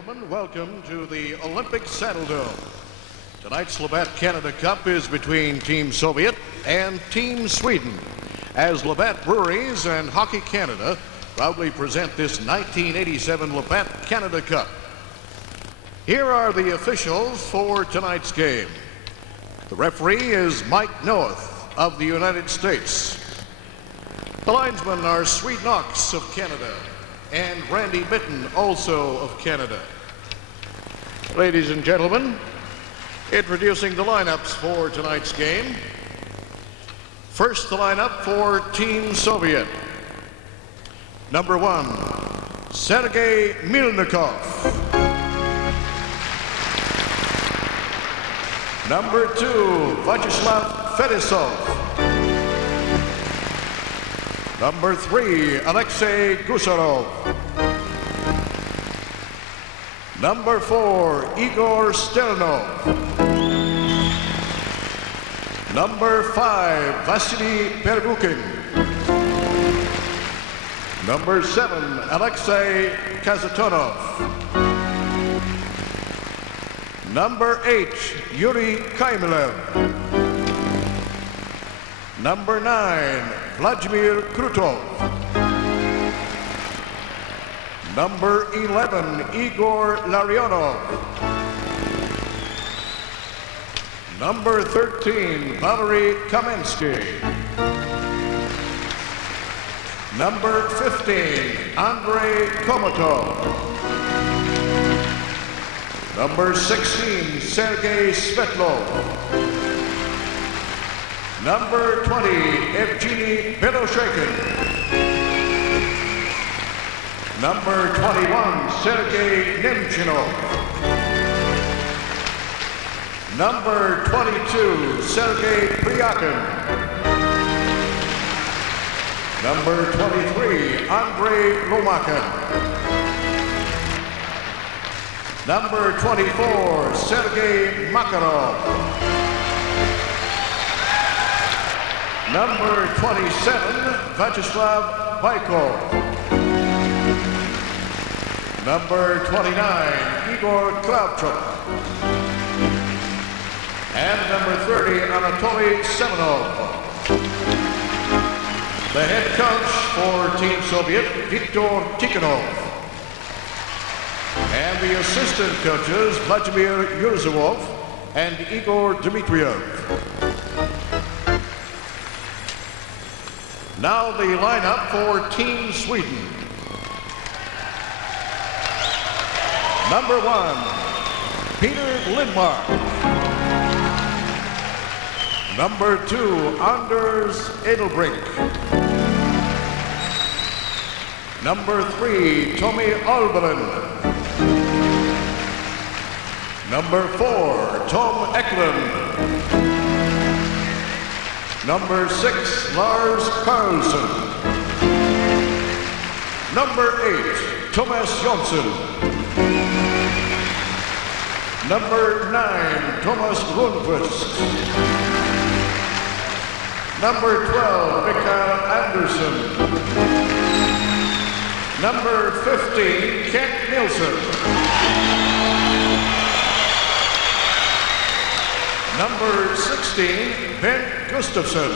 gentlemen, welcome to the Olympic Saddle Dome. Tonight's Labatt Canada Cup is between Team Soviet and Team Sweden, as Labatt Breweries and Hockey Canada proudly present this 1987 Labatt Canada Cup. Here are the officials for tonight's game. The referee is Mike Noeth of the United States. The linesmen are Swede Knox of Canada and Randy Mitten, also of Canada. Ladies and gentlemen, introducing the lineups for tonight's game. First, the lineup for Team Soviet. Number 1, Sergei Milnikov. Number 2, Vyacheslav Fedosov. Number 3, Alexei Gusarov. Number 4, Igor Sternov. Number 5, Vasily Pervukin. Number 7, Alexei Kazatonov. Number 8, Yuri Kaimelev. Number 9, Vladimir Krutov. Number 11, Igor Larionov. Number 13, Valery Kamensky. Number 15, Andrei Komatov. Number 16, Sergei Svetlov. Number 20, Evgeny Beloshekin. Number 21, Sergei Nemchinov. Number 22, Sergei Pryakin. Number 23, Andrei Lomakin. Number 24, Sergei Makarov. Number 27, Vyacheslav Baikov. Number 29, Igor Kravchuk. And number 30, Anatoly Semenov. The head coach for Team Soviet, Viktor Tikhonov. And the assistant coaches, Vladimir Yurzovov and Igor Dmitriev. Now the lineup for Team Sweden. Number 1, Peter Lindmark. Number 2, Anders Edelbrink. Number 3, Tommy Albelin. Number 4, Tom Eklund. Number 6, Lars Karlsson. Number 8, Thomas Jonsson. Number 9, Thomas Rundqvist. Number 12, K.Андерссон. Number 15, K.Нильсson. Number 16, Ben Gustafsson.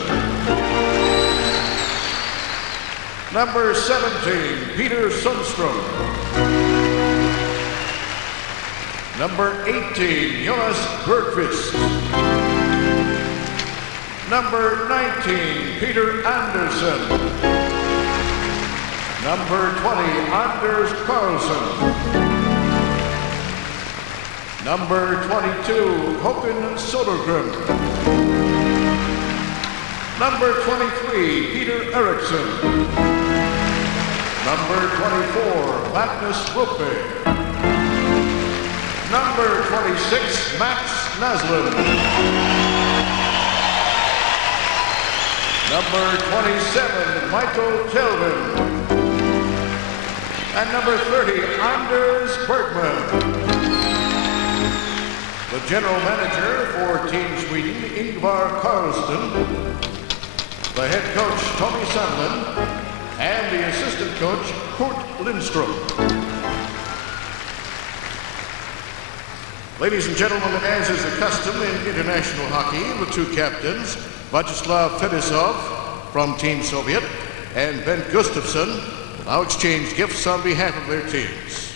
Number 17, Peter Sundström. Number 18, Jonas Bergqvist. Number 19, P.Андерсson. Number 20, Anders Karlsson. Number 22, Håkan Sodergren. Number 23, P.Эриксson. Number 24, Magnus Ruppe. Number 26, Max Naslund. Number 27, Michael Kelvin. And number 30, Anders Bergman. The general manager for Team Sweden, Ingvar Carlsson. The head coach, Tommy Sandlin. And the assistant coach, Kurt Lindström. Ladies and gentlemen, as is the custom in international hockey, the two captains, Vyacheslav Fedosov from Team Soviet and Ben Gustafsson, will now exchange gifts on behalf of their teams.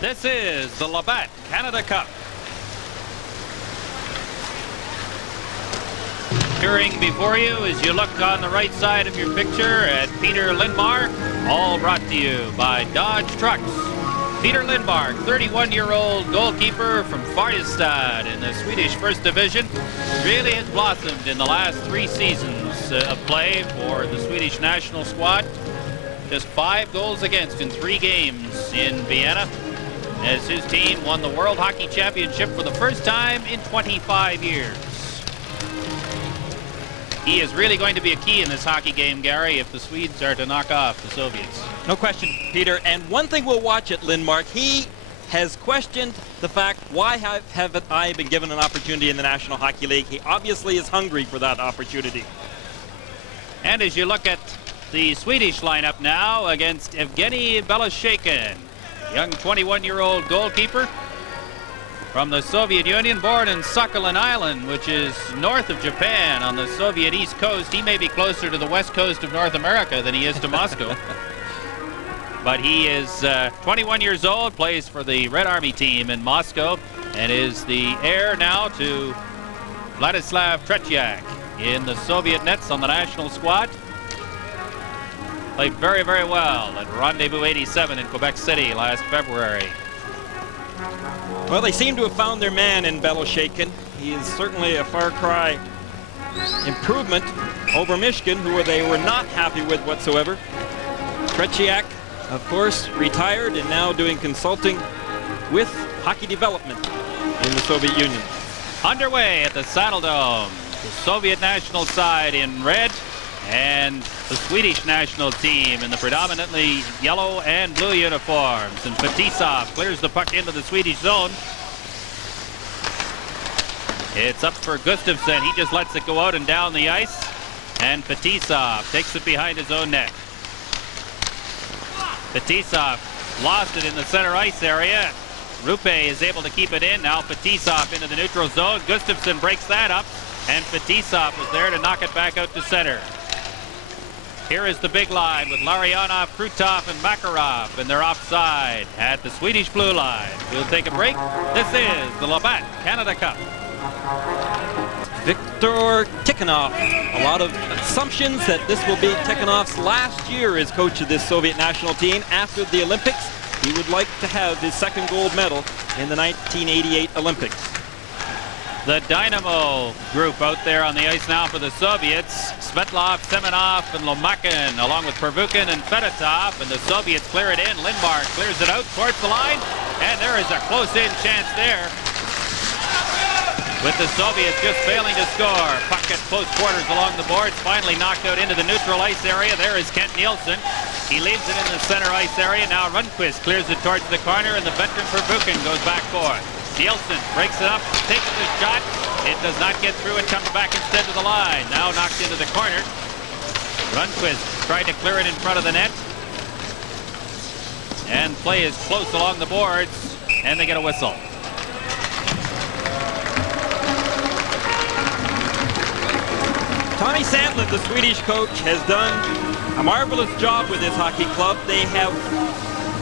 This is the Labatt Canada Cup. Appearing before you as you look on the right side of your picture at Peter Lindmark, all brought to you by Dodge Trucks. Peter Lindmark, 31-year-old goalkeeper from Färjestad in the Swedish First Division, really has blossomed in the last 3 seasons of play for the Swedish national squad. Just 5 goals against in 3 games in Vienna, as his team won the World Hockey Championship for the first time in 25 years. He is really going to be a key in this hockey game, Gary, if the Swedes are to knock off the Soviets. No question, Peter. And one thing we'll watch at Lindmark, he has questioned the fact, why haven't I been given an opportunity in the National Hockey League? He obviously is hungry for that opportunity. And as you look at the Swedish lineup now against Evgeny Beloshekin, young 21-year-old goalkeeper from the Soviet Union, born in Sakhalin Island, which is north of Japan on the Soviet East Coast. He may be closer to the west coast of North America than he is to Moscow. But he is 21 years old, plays for the Red Army team in Moscow, and is the heir now to Vladislav Tretiak in the Soviet nets on the national squad. Played very, very well at Rendezvous 87 in Quebec City last February. Well, they seem to have found their man in Beloshekin. He is certainly a far cry improvement over Mishkin, who they were not happy with whatsoever. Tretiak, of course, retired and now doing consulting with hockey development in the Soviet Union. Underway at the Saddle Dome, the Soviet national side in red, and the Swedish national team in the predominantly yellow and blue uniforms. And Fetisov clears the puck into the Swedish zone. It's up for Gustafsson. He just lets it go out and down the ice. And Fetisov takes it behind his own net. Fetisov lost it in the center ice area. Rupe is able to keep it in. Now Fetisov into the neutral zone. Gustafsson breaks that up. And Fetisov was there to knock it back out to center. Here is the big line with Larionov, Krutov, and Makarov, and they're offside at the Swedish blue line. We'll take a break. This is the Labatt Canada Cup. Viktor Tikhonov. A lot of assumptions that this will be Tikhonov's last year as coach of this Soviet national team. After the Olympics, he would like to have his 2nd gold medal in the 1988 Olympics. The Dynamo group out there on the ice now for the Soviets. Svetlov, Semenov, and Lomakin, along with Pervukin and Fedotov. And the Soviets clear it in. Lindmark clears it out towards the line. And there is a close-in chance there, with the Soviets just failing to score. Puck at close quarters along the boards. Finally knocked out into the neutral ice area. There is K.Nilsson. He leaves it in the center ice area. Now Rundqvist clears it towards the corner, and the veteran Pervukin goes back for it. Nilsson breaks it up, takes the shot. It does not get through and comes back instead to the line. Now knocked into the corner. Rundqvist tried to clear it in front of the net. And play is close along the boards, and they get a whistle. Tommy Sandlin, the Swedish coach, has done a marvelous job with this hockey club. They have,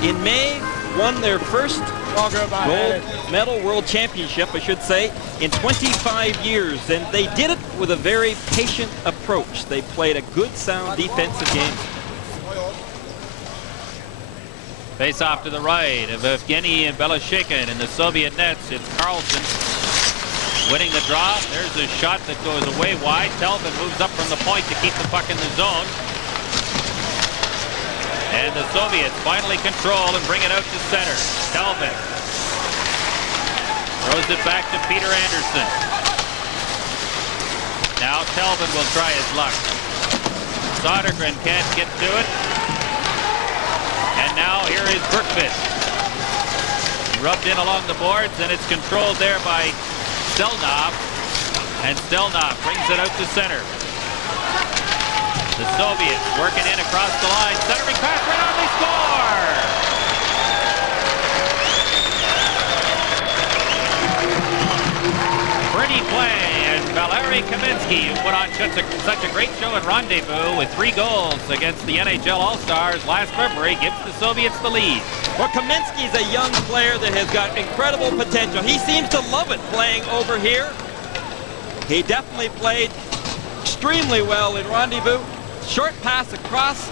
in May, won their first gold medal, world championship, I should say, in 25 years. And they did it with a very patient approach. They played a good, sound defensive game. Face off to the right of Evgeny Beloshekin in the Soviet nets. It's Қ.Nilsson winning the draw. There's a shot that goes away wide. Telvin moves up from the point to keep the puck in the zone. And the Soviets finally control and bring it out to center. Telvin throws it back to П.Андерссон. Now Telvin will try his luck. Sodergren can't get to it. And now here is Bergqvist. Rubbed in along the boards, and it's controlled there by Stelnov. And Stelnov brings it out to center. The Soviets working in across the line. Centering pass right on, they score! Pretty play, and Valeri Kaminsky, who put on such a great show at Rendezvous with 3 goals against the NHL All-Stars last February, gives the Soviets the lead. Well, Kaminsky's a young player that has got incredible potential. He seems to love it playing over here. He definitely played extremely well in Rendezvous. Short pass across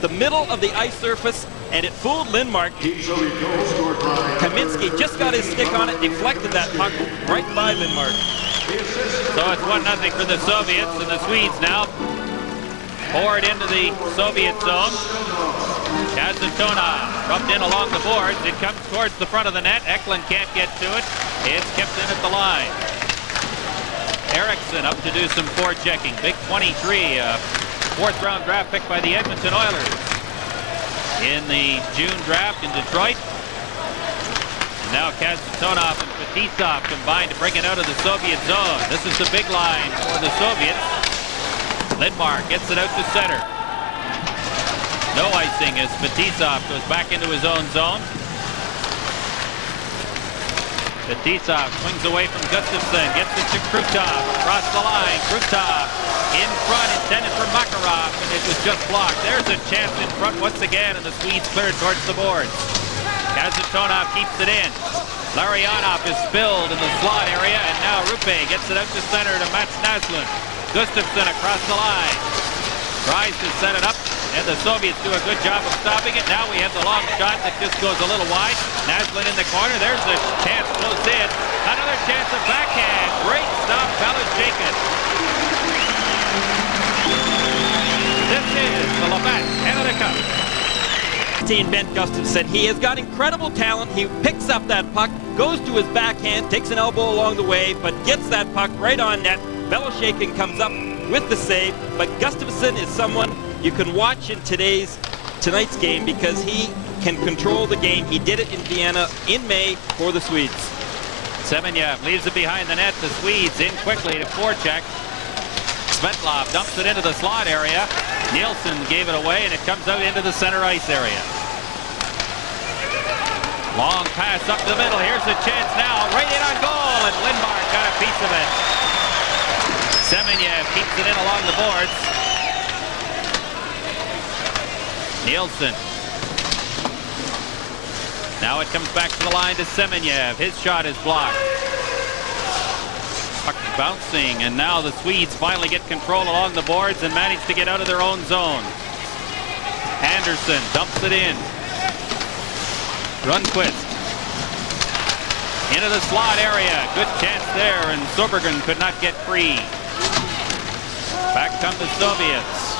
the middle of the ice surface, and it fooled Lindmark. Kaminsky just got his stick on it, deflected that puck right by Lindmark. So it's 1-0 for the Soviets, and the Swedes now poured into the Soviet zone. Kazatonov rubbed in along the boards. It comes towards the front of the net. Ecklund can't get to it. It's kept in at the line. П.Эрикссон up to do some forechecking. Big 23, fourth-round draft pick by the Edmonton Oilers in the June draft in Detroit. And now Kazatonov and Fetisov combined to bring it out of the Soviet zone. This is the big line for the Soviets. Lindmark gets it out to center. No icing as Fetisov goes back into his own zone. Fetisov swings away from Gustafsson, gets it to Krutov, across the line. Krutov in front, intended for Makarov, and it was just blocked. There's a chance in front once again, and the Swedes cleared towards the boards. Kazatonov keeps it in. Larionov is spilled in the slot area, and now Rupe gets it out to center to Mats Naslund. Gustafsson across the line. Tries to set it up, and the Soviets do a good job of stopping it. Now we have the long shot that just goes a little wide. Naslund in the corner. There's a chance close in. Another chance of backhand. Great stop, Belashekin. This is the Labatt Canada Cup. Ben Gustafsson, he has got incredible talent. He picks up that puck, goes to his backhand, takes an elbow along the way, but gets that puck right on net. Belashekin comes up with the save, but Gustafsson is someone you can watch in tonight's game because he can control the game. He did it in Vienna in May for the Swedes. Semenyev leaves it behind the net. The Swedes in quickly to forecheck. Svetlov dumps it into the slot area. Nilsson gave it away, and it comes out into the center ice area. Long pass up the middle. Here's a chance now. Right in on goal, and Lindmark got a piece of it. Semenyev keeps it in along the boards. Nilsson. Now it comes back to the line to Semenyev. His shot is blocked. Puck bouncing, and now the Swedes finally get control along the boards and manage to get out of their own zone. Andersson dumps it in. Rundqvist into the slot area. Good chance there, and Sobergen could not get free. Back come the Soviets.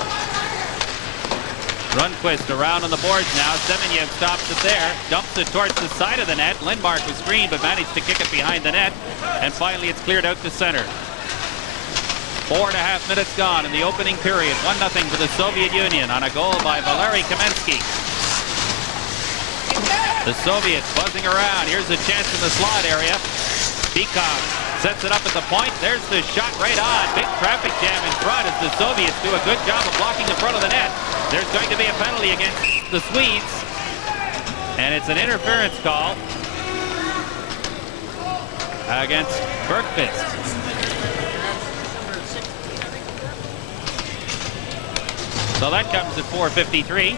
Rundqvist around on the boards now. Semenyev stops it there. Dumps it towards the side of the net. Lindmark was screened but managed to kick it behind the net. And finally it's cleared out to center. 4.5 minutes gone in the opening period. 1-0 for the Soviet Union on a goal by Valeri Kaminsky. The Soviets buzzing around. Here's a chance in the slot area. Bikov sets it up at the point. There's the shot right on. Big traffic jam in front as the Soviets do a good job of blocking the front of the net. There's going to be a penalty against the Swedes. And it's an interference call against Bergqvist. So that comes at 4:53.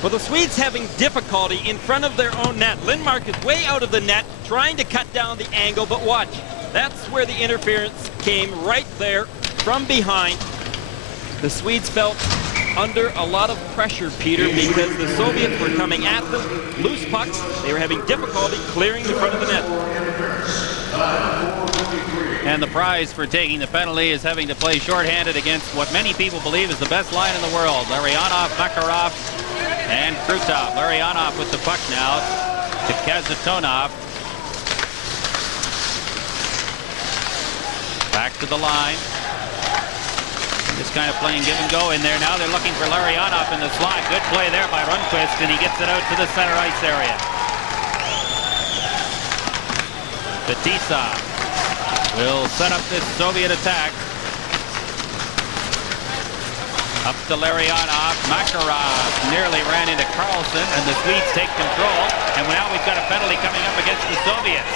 Well, the Swedes having difficulty in front of their own net. Lindmark is way out of the net, trying to cut down the angle, but watch. That's where the interference came, right there from behind. The Swedes felt under a lot of pressure, Peter, because the Soviets were coming at them, loose pucks. They were having difficulty clearing the front of the net. And the prize for taking the penalty is having to play shorthanded against what many people believe is the best line in the world. Larionov, Makarov, and Krutov. Larionov with the puck now to Kazatonov. Back to the line. Just kind of playing give and go in there. Now they're looking for Larionov in the slot. Good play there by Rundqvist, and he gets it out to the center ice area. Fetisov will set up this Soviet attack. Up to Larionov. Makarov nearly ran into K.Nilsson, and the Swedes take control. And now we've got a penalty coming up against the Soviets.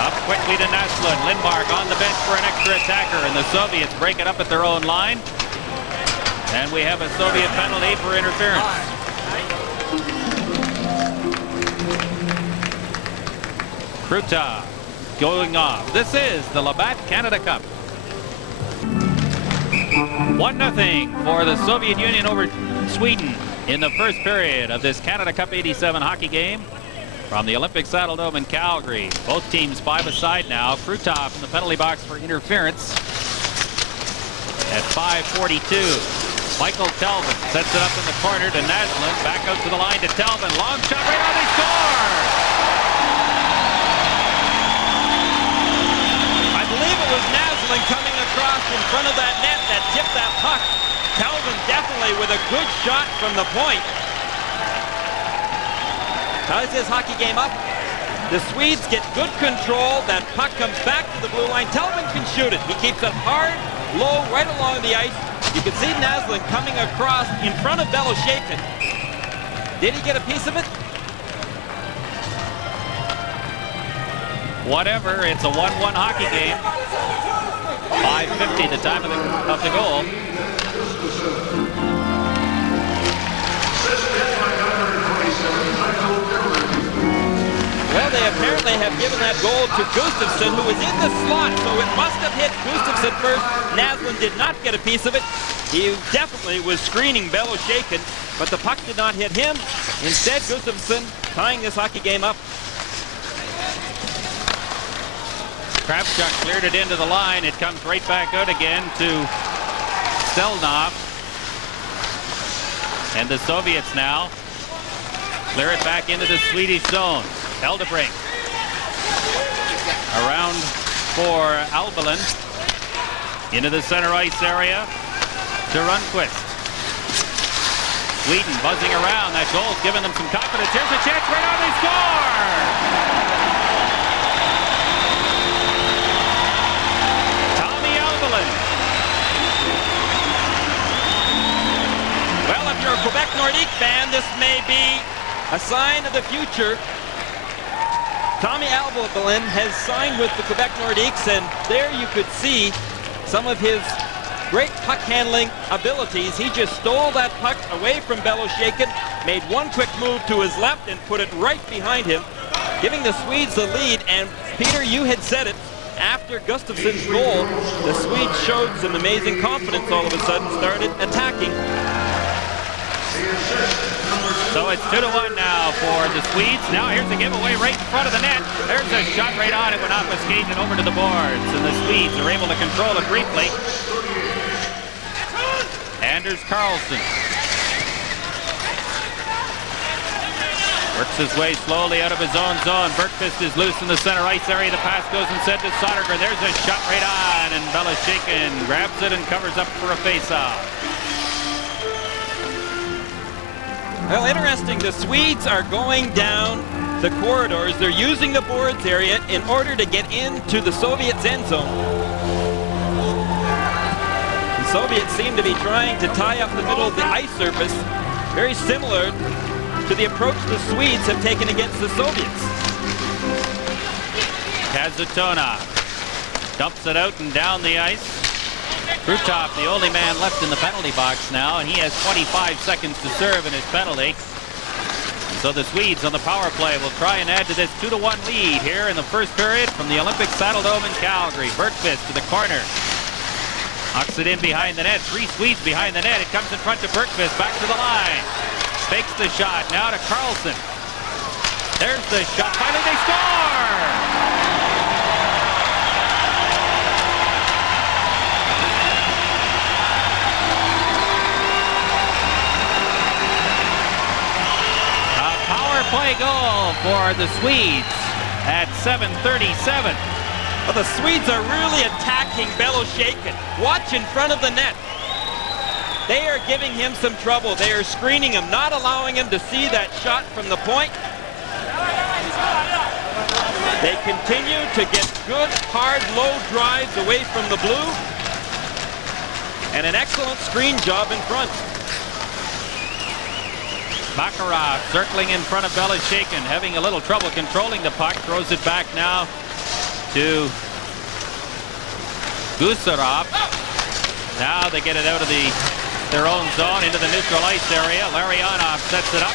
Up quickly to Naslund. Lindmark on the bench for an extra attacker, and the Soviets break it up at their own line. And we have a Soviet penalty for interference. Krutov going off. This is the Labatt Canada Cup. 1-0 for the Soviet Union over Sweden in the first period of this Canada Cup 87 hockey game from the Olympic Saddle Dome in Calgary. Both teams five-a-side now. Krutov in the penalty box for interference at 5:42. Michael Telvin sets it up in the corner to Naslund. Back out to the line to Telvin. Long shot right on, they score! I believe it was Naslund coming across in front of that net that tipped that puck. Telvin definitely with a good shot from the point. Ties his hockey game up. The Swedes get good control. That puck comes back to the blue line. Telvin can shoot it. He keeps it hard, low, right along the ice. You can see Naslund coming across in front of Beloshakin. Did he get a piece of it? Whatever, it's a 1-1 hockey game. 5:50 the time of the goal. Well, they apparently have given that goal to Gustafsson, who was in the slot, so it must have hit Gustafsson first. Naslund did not get a piece of it. He definitely was screening Beloshakin, but the puck did not hit him. Instead, Gustafsson tying this hockey game up. Kravchuk cleared it into the line. It comes right back out again to Stelnov. And the Soviets now clear it back into the Swedish zone. Eldebrink around for Albelin into the center ice area to Rundqvist. Sweden buzzing around. That goal's giving them some confidence. Here's a chance right on, they score! Tommy Albelin. Well, if you're a Quebec Nordique fan, this may be a sign of the future. Tommy Albelin has signed with the Quebec Nordiques, and there you could see some of his great puck handling abilities. He just stole that puck away from Beloshakin, made one quick move to his left and put it right behind him, giving the Swedes the lead. And Peter, you had said it, after Gustafsson's goal, the Swedes showed some amazing confidence all of a sudden, started attacking. So it's 2-1 now for the Swedes. Now here's a giveaway right in front of the net. There's a shot right on it, went off a skate and over to the boards. And the Swedes are able to control it briefly. Anders Karlsson works his way slowly out of his own zone. Bergqvist is loose in the center ice area. The pass goes instead to Sodergren. There's a shot right on, and Beloshakin grabs it and covers up for a face-off. Well, interesting. The Swedes are going down the corridors. They're using the boards area in order to get into the Soviets' end zone. The Soviets seem to be trying to tie up the middle of the ice surface, very similar to the approach the Swedes have taken against the Soviets. Kazutonov dumps it out and down the ice. Krutov, the only man left in the penalty box now, and he has 25 seconds to serve in his penalty. So the Swedes on the power play will try and add to this 2-1 lead here in the first period from the Olympic Saddle Dome in Calgary. Bergqvist to the corner. Knocks it in behind the net. 3 Swedes behind the net. It comes in front to Bergqvist. Back to the line. Fakes the shot. Now to Karlsson. There's the shot. Finally they score! Play goal for the Swedes at 7:37. Well, the Swedes are really attacking Beloshakin. Watch in front of the net. They are giving him some trouble. They are screening him, not allowing him to see that shot from the point. They continue to get good, hard, low drives away from the blue. And an excellent screen job in front. Makarov circling in front of Belashekin, having a little trouble controlling the puck. Throws it back now to Gusarov. Now they get it out of their own zone into the neutral ice area. Larionov sets it up.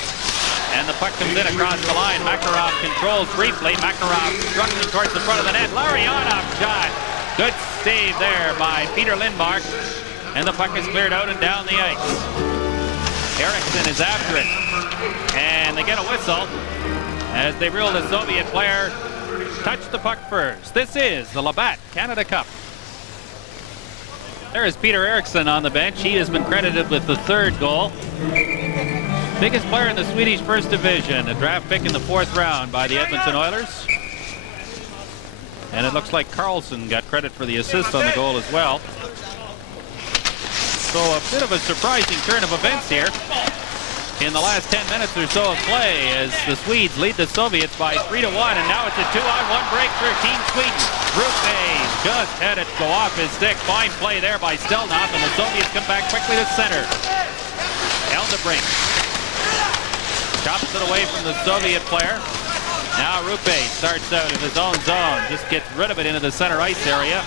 And the puck comes in across the line. Makarov controls briefly. Makarov struggling towards the front of the net. Larionov shot. Good save there by Peter Lindmark. And the puck is cleared out and down the ice. Eriksson is after it. And they get a whistle as they rule the Soviet player touched the puck first. This is the Labatt Canada Cup. There is Peter Eriksson on the bench. He has been credited with the 3rd goal. Biggest player in the Swedish First Division, a draft pick in the 4th round by the Edmonton Oilers. And it looks like K.Nilsson got credit for the assist on the goal as well. So a bit of a surprising turn of events here in the last 10 minutes or so of play as the Swedes lead the Soviets by 3-1, and now it's a 2-on-1 break for Team Sweden. Rupe just had it go off his stick. Fine play there by Stelnoff, and the Soviets come back quickly to center. Eldebrink chops it away from the Soviet player. Now Rupe starts out in his own zone, just gets rid of it into the center ice area.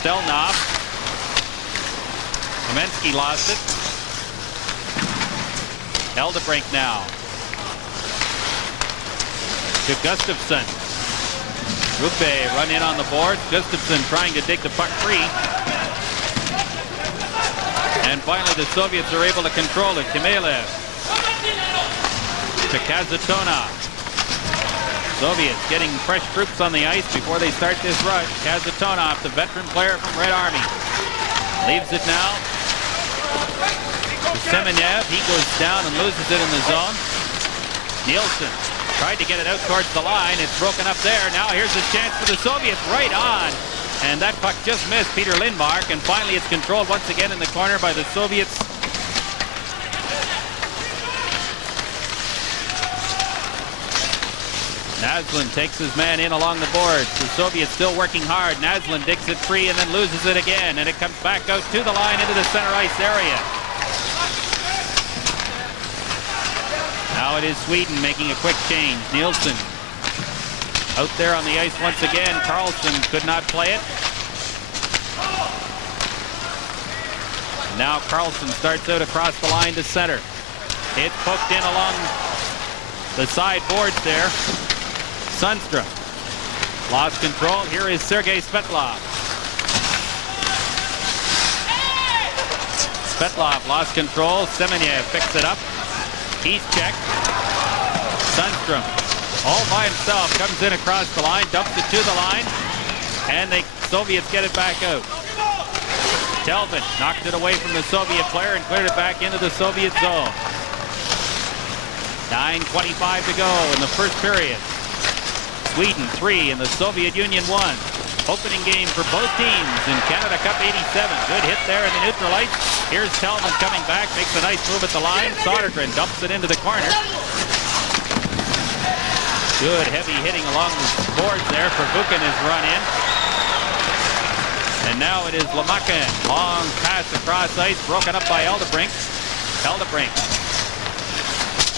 Stelnoff. Kamensky lost it. Eldebrink now to Gustafsson. Rupe run in on the board. Gustafsson trying to dig the puck free. And finally the Soviets are able to control it. Khmelev to Kazatonov. Soviets getting fresh troops on the ice before they start this rush. Kazatonov, the veteran player from Red Army. Leaves it now to Semenyev. He goes down and loses it in the zone. Nilsson tried to get it out towards the line. It's broken up there. Now here's a chance for the Soviets right on. And that puck just missed Peter Lindmark. And finally it's controlled once again in the corner by the Soviets. Naslund takes his man in along the boards. The Soviets still working hard. Naslund digs it free and then loses it again. And it comes back out to the line into the center ice area. Now it is Sweden making a quick change. Nilsson out there on the ice once again. K.Nilsson could not play it. Now K.Nilsson starts out across the line to center. It's poked in along the side boards there. Sundstrom lost control. Here is Sergei Svetlov. Svetlov lost control. Semenyev picks it up. He's checked. Sundstrom all by himself comes in across the line, dumps it to the line, and the Soviets get it back out. Delvin knocked it away from the Soviet player and cleared it back into the Soviet zone. 9:25 to go in the first period. Sweden 3 and the Soviet Union 1. Opening game for both teams in Canada Cup 87. Good hit there in the neutral ice. Here's Telvin coming back, makes a nice move at the line. Sodergren dumps it into the corner. Good heavy hitting along the boards there for Buchan has run in. And now it is Lamakin. Long pass across ice, broken up by Eldebrink. Eldebrink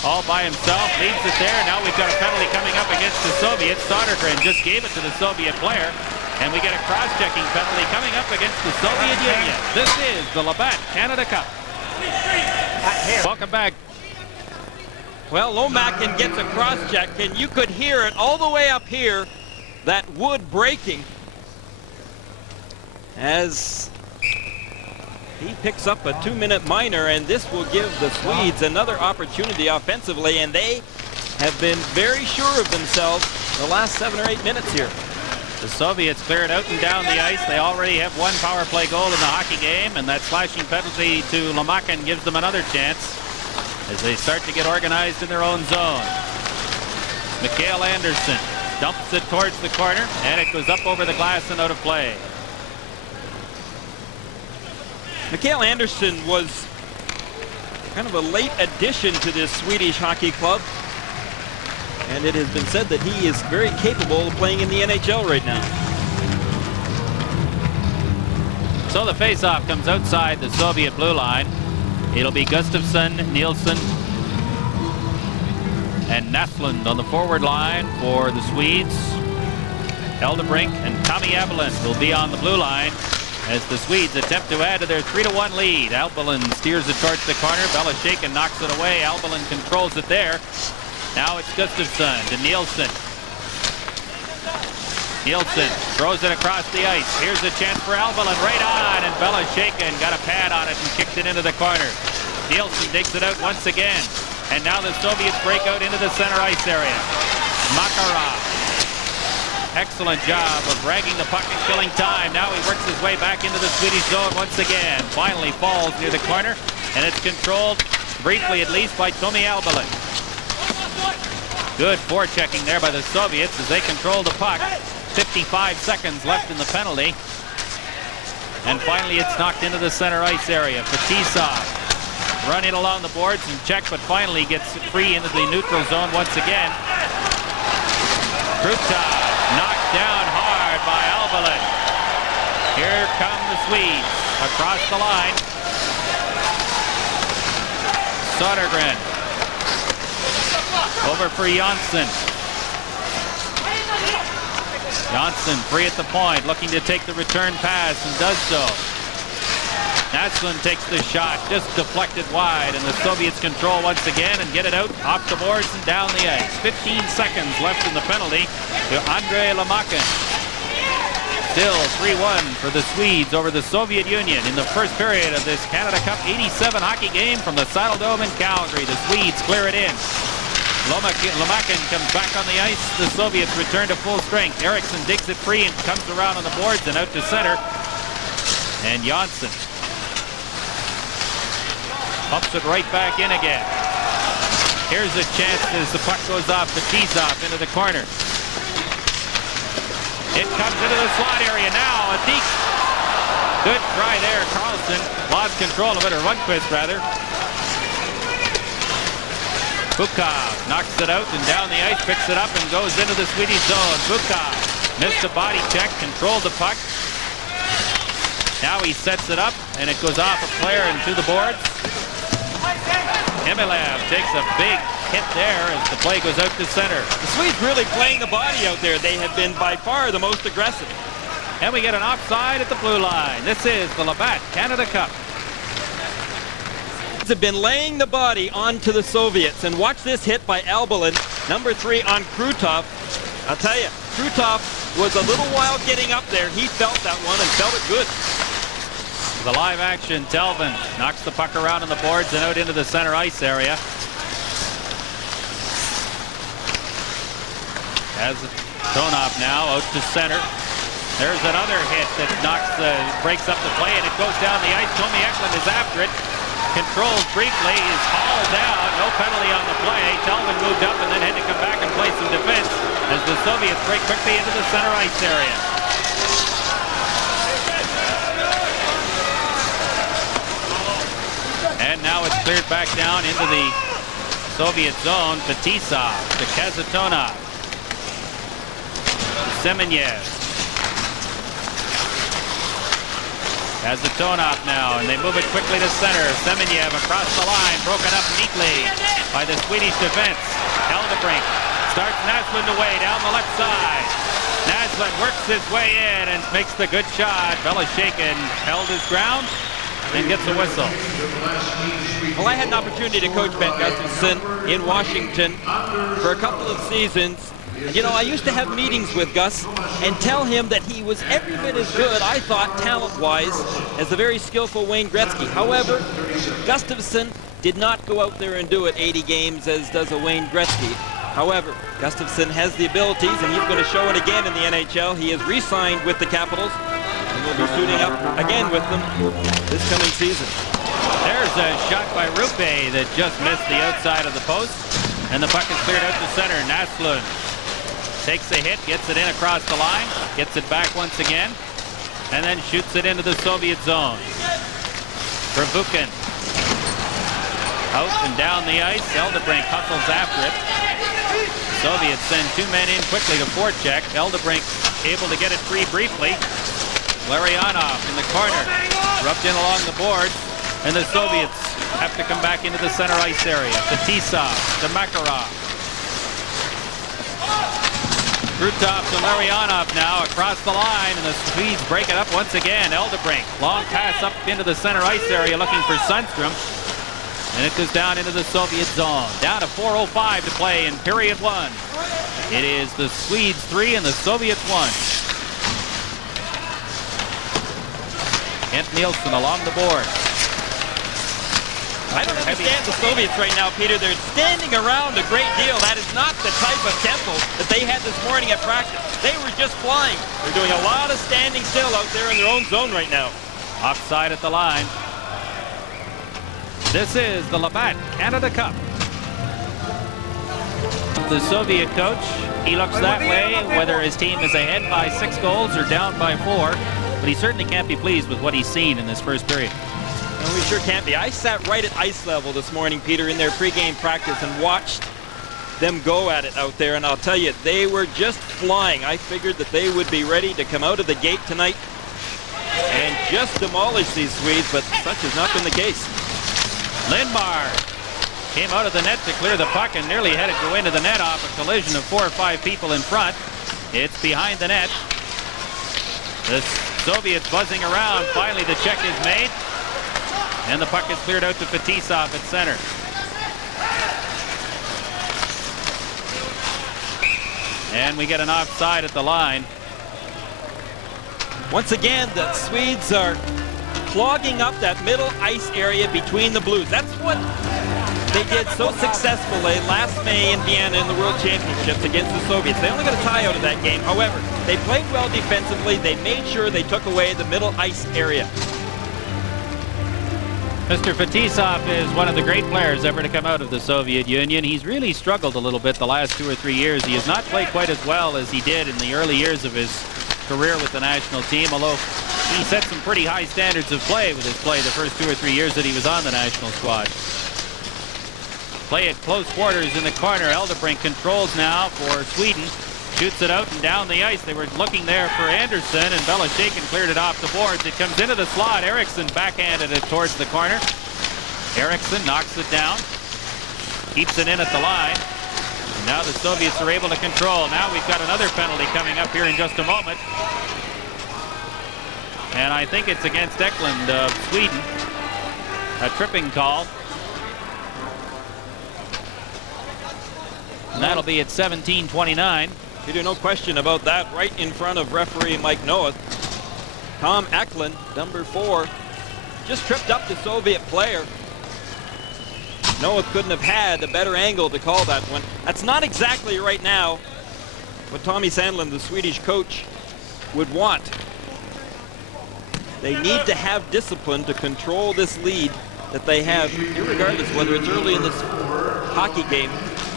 all by himself, leaves it there. Now we've got a penalty coming up against the Soviets. Sodergren just gave it to the Soviet player. And we get a cross-checking penalty coming up against the Soviet Union. This is the Labatt Canada Cup. Welcome back. Well, Lomakin gets a cross-check, and you could hear it all the way up here, that wood breaking, as he picks up a 2-minute minor, and this will give the Swedes another opportunity offensively, and they have been very sure of themselves the last 7 or 8 minutes here. The Soviets clear it out and down the ice. They already have 1 power play goal in the hockey game, and that slashing penalty to Lomakin gives them another chance as they start to get organized in their own zone. K.Andersson dumps it towards the corner, and it goes up over the glass and out of play. K.Andersson was kind of a late addition to this Swedish hockey club. And it has been said that he is very capable of playing in the NHL right now. So the face-off comes outside the Soviet blue line. It'll be Gustafsson, Nilsson, and Näslund on the forward line for the Swedes. Eldebrink and Tommy Abelin will be on the blue line as the Swedes attempt to add to their 3-1 lead. Abelin steers it towards the corner. Belashekin knocks it away. Abelin controls it there. Now it's Gustafsson to Nilsson. Nilsson throws it across the ice. Here's a chance for Abelin right on, and Belashekin got a pad on it and kicked it into the corner. Nilsson digs it out once again. And now the Soviets break out into the center ice area. Makarov. Excellent job of dragging the puck and killing time. Now he works his way back into the Swedish zone once again. Finally falls near the corner, and it's controlled, briefly at least, by Tommy Abelin. Good forechecking there by the Soviets as they control the puck. 55 seconds left in the penalty. And finally it's knocked into the center ice area. Fetisov running along the boards and check, but finally gets free into the neutral zone once again. Krutov knocked down hard by Abelin. Here come the Swedes across the line. Sodergren over for J.Onsson. J.Onsson free at the point, looking to take the return pass and does so. Näslund takes the shot, just deflected wide, and the Soviets control once again and get it out off the boards and down the ice. 15 seconds left in the penalty to Andrei Lamakin. Still 3-1 for the Swedes over the Soviet Union in the first period of this Canada Cup 87 hockey game from the Saddle Dome in Calgary. The Swedes clear it in. Lamakin comes back on the ice. The Soviets return to full strength. Eriksson digs it free and comes around on the boards and out to center. And J.Onsson pumps it right back in again. Here's a chance as the puck goes off Fetisov into the corner. It comes into the slot area now. A deep. Good try there. Karlsson lost control of it, or Lundqvist rather. Bukov knocks it out and down the ice, picks it up and goes into the Swedish zone. Bukov missed a body check, controlled the puck. Now he sets it up and it goes off a player and to the boards. Emilev takes a big hit there as the play goes out to center. The Swedes really playing the body out there. They have been by far the most aggressive. And we get an offside at the blue line. This is the Labatt Canada Cup. Have been laying the body onto the Soviets, and watch this hit by Abelin, number 3 on Krutov. I'll tell you, Krutov was a little while getting up there. He felt that one and felt it good. The live action, Telvin knocks the puck around on the boards and out into the center ice area. Has Tonop now out to center. There's another hit that breaks up the play, and it goes down the ice. Tommy Tlund is after it. Controlled briefly, is hauled down. No penalty on the play. Telvin moved up and then had to come back and play some defense as the Soviets break quickly into the center ice area. And now it's cleared back down into the Soviet zone. Fetisov to Kazatonov. Semenyev. Kazatonov now, and they move it quickly to center. Semenyev across the line, broken up neatly by the Swedish defense. Eldebrink starts Näslund away down the left side. Näslund works his way in and makes the good shot. Belashekin held his ground and gets a whistle. Well, I had an opportunity to coach Ben Gustafsson in Washington for a couple of seasons. You know, I used to have meetings with Gus and tell him that he was every bit as good, I thought, talent-wise, as the very skillful Wayne Gretzky. However, Gustafsson did not go out there and do it 80 games as does a Wayne Gretzky. However, Gustafsson has the abilities, and he's going to show it again in the NHL. He is re-signed with the Capitals, and will be suiting up again with them this coming season. There's a shot by Rupe that just missed the outside of the post, and the puck is cleared out to center. Näslund takes a hit, gets it in across the line, gets it back once again, and then shoots it into the Soviet zone. Vervuken out and down the ice. Eldebrink hustles after it. Soviets send 2 men in quickly to forecheck. Eldebrink able to get it free briefly. Larionov in the corner, rubbed in along the boards, and the Soviets have to come back into the center ice area. Fetisov to Makarov. Krutov to Larionov now across the line, and the Swedes break it up once again. Eldebrink, long pass up into the center ice area looking for Sundstrom. And it goes down into the Soviet zone. Down to 4:05 to play in period 1. It is the Swedes 3 and the Soviets 1. K.Nilsson along the board. I don't understand the Soviets right now, Peter. They're standing around a great deal. That is not the type of tempo that they had this morning at practice. They were just flying. They're doing a lot of standing still out there in their own zone right now. Offside at the line. This is the Labatt Canada Cup. The Soviet coach, he looks that way, whether his team is ahead by 6 goals or down by 4. But he certainly can't be pleased with what he's seen in this first period. No, we sure can't be. I sat right at ice level this morning, Peter, in their pregame practice and watched them go at it out there. And I'll tell you, they were just flying. I figured that they would be ready to come out of the gate tonight and just demolish these Swedes, but such has not been the case. Lindbar came out of the net to clear the puck and nearly had it go into the net off a collision of 4 or 5 people in front. It's behind the net. The Soviets buzzing around. Finally, the check is made. And the puck is cleared out to Fetisov at center. And we get an offside at the line. Once again, the Swedes are clogging up that middle ice area between the Blues. That's what they did so successfully last May in Vienna in the World Championships against the Soviets. They only got a tie out of that game. However, they played well defensively. They made sure they took away the middle ice area. Mr. Fetisov is one of the great players ever to come out of the Soviet Union. He's really struggled a little bit the last 2 or 3 years. He has not played quite as well as he did in the early years of his career with the national team, although he set some pretty high standards of play with his play the first 2 or 3 years that he was on the national squad. Play at close quarters in the corner. Eldebrink controls now for Sweden. Shoots it out and down the ice. They were looking there for Andersson, and Belashekin cleared it off the boards. It comes into the slot. Eriksson backhanded it towards the corner. Eriksson knocks it down. Keeps it in at the line. And now the Soviets are able to control. Now we've got another penalty coming up here in just a moment. And I think it's against Т.Эклунд of Sweden. A tripping call. And that'll be at 17:29. Peter, no question about that. Right in front of referee Mike Noah. Tom Т.Эклунд, number 4, just tripped up the Soviet player. Noah couldn't have had a better angle to call that one. That's not exactly right now what Tommy Sandlin, the Swedish coach, would want. They need to have discipline to control this lead that they have, irregardless whether it's early in this hockey game.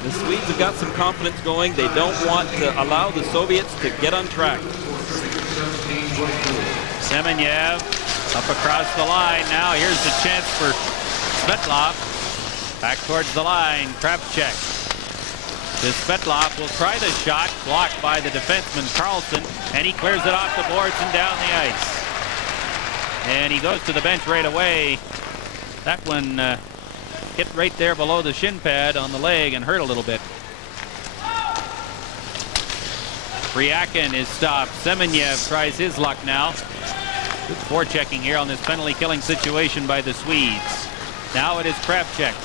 The Swedes have got some confidence going. They don't want to allow the Soviets to get on track. Semenyev up across the line. Now here's the chance for Svetlov. Back towards the line. Kravchuk. This Svetlov will try the shot. Blocked by the defenseman Л.Карлссон. And he clears it off the boards and down the ice. And he goes to the bench right away. That one hit right there below the shin pad on the leg and hurt a little bit. Bryakin is stopped. Semenyev tries his luck now. Good forechecking here on this penalty killing situation by the Swedes. Now it is Kravchuk.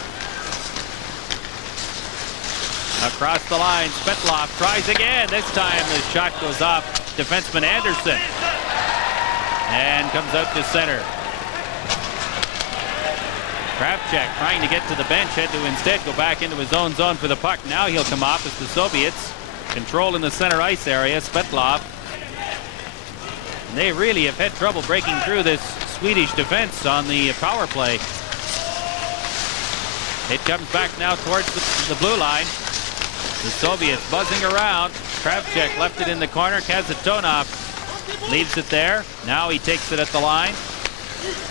Across the line, Svetlov tries again. This time the shot goes off defenseman Andersson and comes out to center. Kravchuk trying to get to the bench, had to instead go back into his own zone for the puck. Now he'll come off as the Soviets control in the center ice area. Svetlov. They really have had trouble breaking through this Swedish defense on the power play. It comes back now towards the blue line. The Soviets buzzing around. Kravchuk left it in the corner. Kazatonov leaves it there. Now he takes it at the line.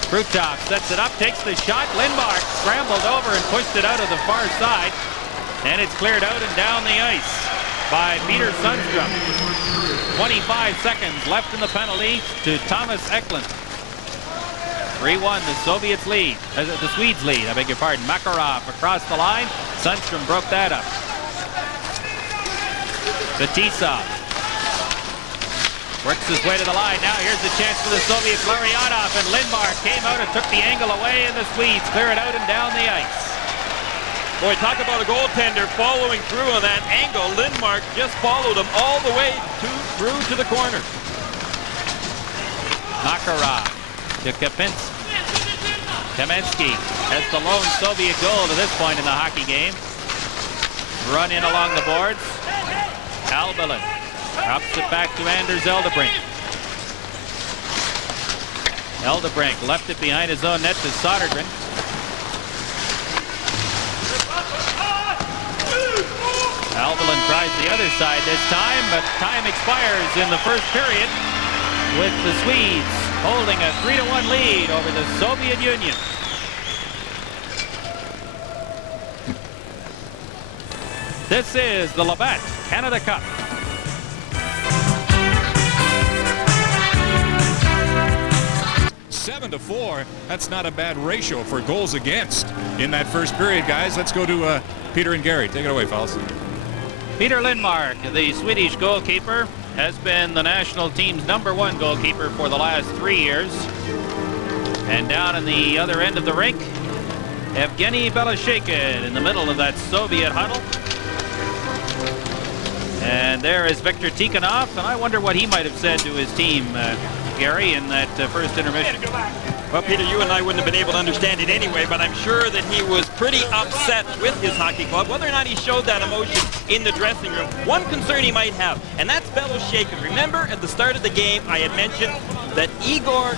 Krutov sets it up, takes the shot. Lindbar scrambled over and pushed it out of the far side. And it's cleared out and down the ice. by Peter Sundström. 25 seconds left in the penalty to Thomas Tä.Eklund. 3-1, the Soviets lead, the Swedes lead, I beg your pardon. Makarov across the line. Sundström broke that up. Fetisov works his way to the line. Now here's the chance for the Soviets. Larionov and Lindmark came out and took the angle away, and the Swedes clear it out and down the ice. Boy, talk about a goaltender following through on that angle. Lindmark just followed him all the way through to the corner. Makarov to Kamensky has the lone Soviet goal to this point in the hockey game. Run in along the boards. Albalin drops it back to Anders Eldebrink. Eldebrink left it behind his own net to Sodergren. Albalin tries the other side this time, but time expires in the first period with the Swedes holding a 3-1 lead over the Soviet Union. This is the Labatt Canada Cup. Seven to 4. That's not a bad ratio for goals against in that first period, guys. Let's go to Peter and Gary. Take it away, fellas. Peter Lindmark, the Swedish goalkeeper, has been the national team's #1 goalkeeper for the last 3 years. And down in the other end of the rink, Evgeny Beloshekin in the middle of that Soviet huddle. And there is Viktor Tikhonov, and I wonder what he might have said to his team, Gary, in that first intermission. Well, Peter, you and I wouldn't have been able to understand it anyway, but I'm sure that he was pretty upset with his hockey club. Whether or not he showed that emotion in the dressing room, one concern he might have, and that's Beloshekin. Remember, at the start of the game, I had mentioned that Igor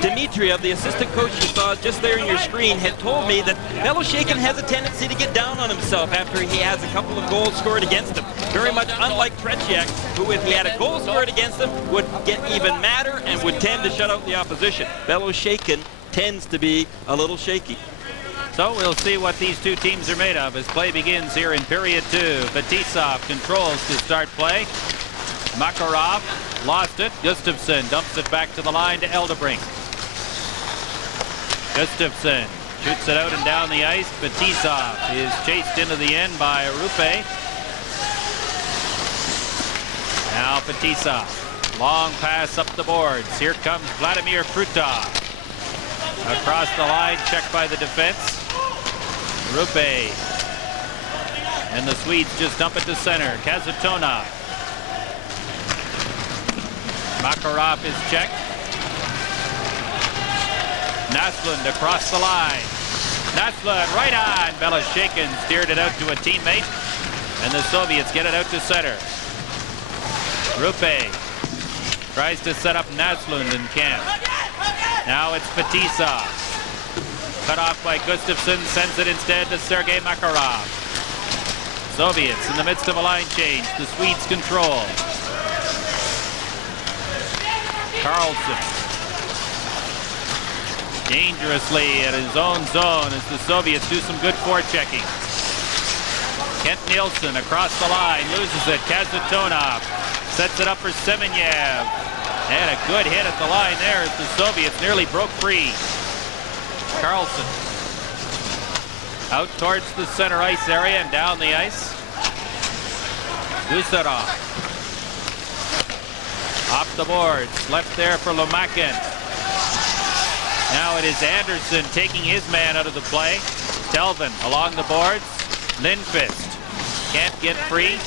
Dmitriev, the assistant coach you saw just there in your screen, had told me that Beloshekin has a tendency to get down on himself after he has a couple of goals scored against him. Very much unlike Tretiak, who, if he had a goal scored against him, would get even madder and would tend to shut out the opposition. Beloshekin tends to be a little shaky. So we'll see what these two teams are made of as play begins here in period 2. Fetisov controls to start play. Makarov lost it. Gustafsson dumps it back to the line to Eldebrink. Gustafsson shoots it out and down the ice. Fetisov is chased into the end by Rupe. Now Fetisov. Long pass up the boards. Here comes Vladimir Krutov. Across the line, checked by the defense. Rupe. And the Swedes just dump it to center. Kazatonov. Makarov is checked. Naslund across the line. Naslund right on. Beloshekin steered it out to a teammate. And the Soviets get it out to center. Rupe tries to set up Naslund and can't. Now it's Fetisov. Cut off by Gustafsson. Sends it instead to Sergei Makarov. Soviets in the midst of a line change. The Swedes control. K.Nilsson. Dangerously at his own zone as the Soviets do some good forechecking. Kent-Nilsson across the line, loses it. Kazatonov sets it up for Semenyev. And a good hit at the line there as the Soviets nearly broke free. K.Nilsson out towards the center ice area and down the ice. Gusarov off the boards, left there for Lomakin. Now it is Andersson taking his man out of the play. Delvin along the boards. Lindqvist can't get free.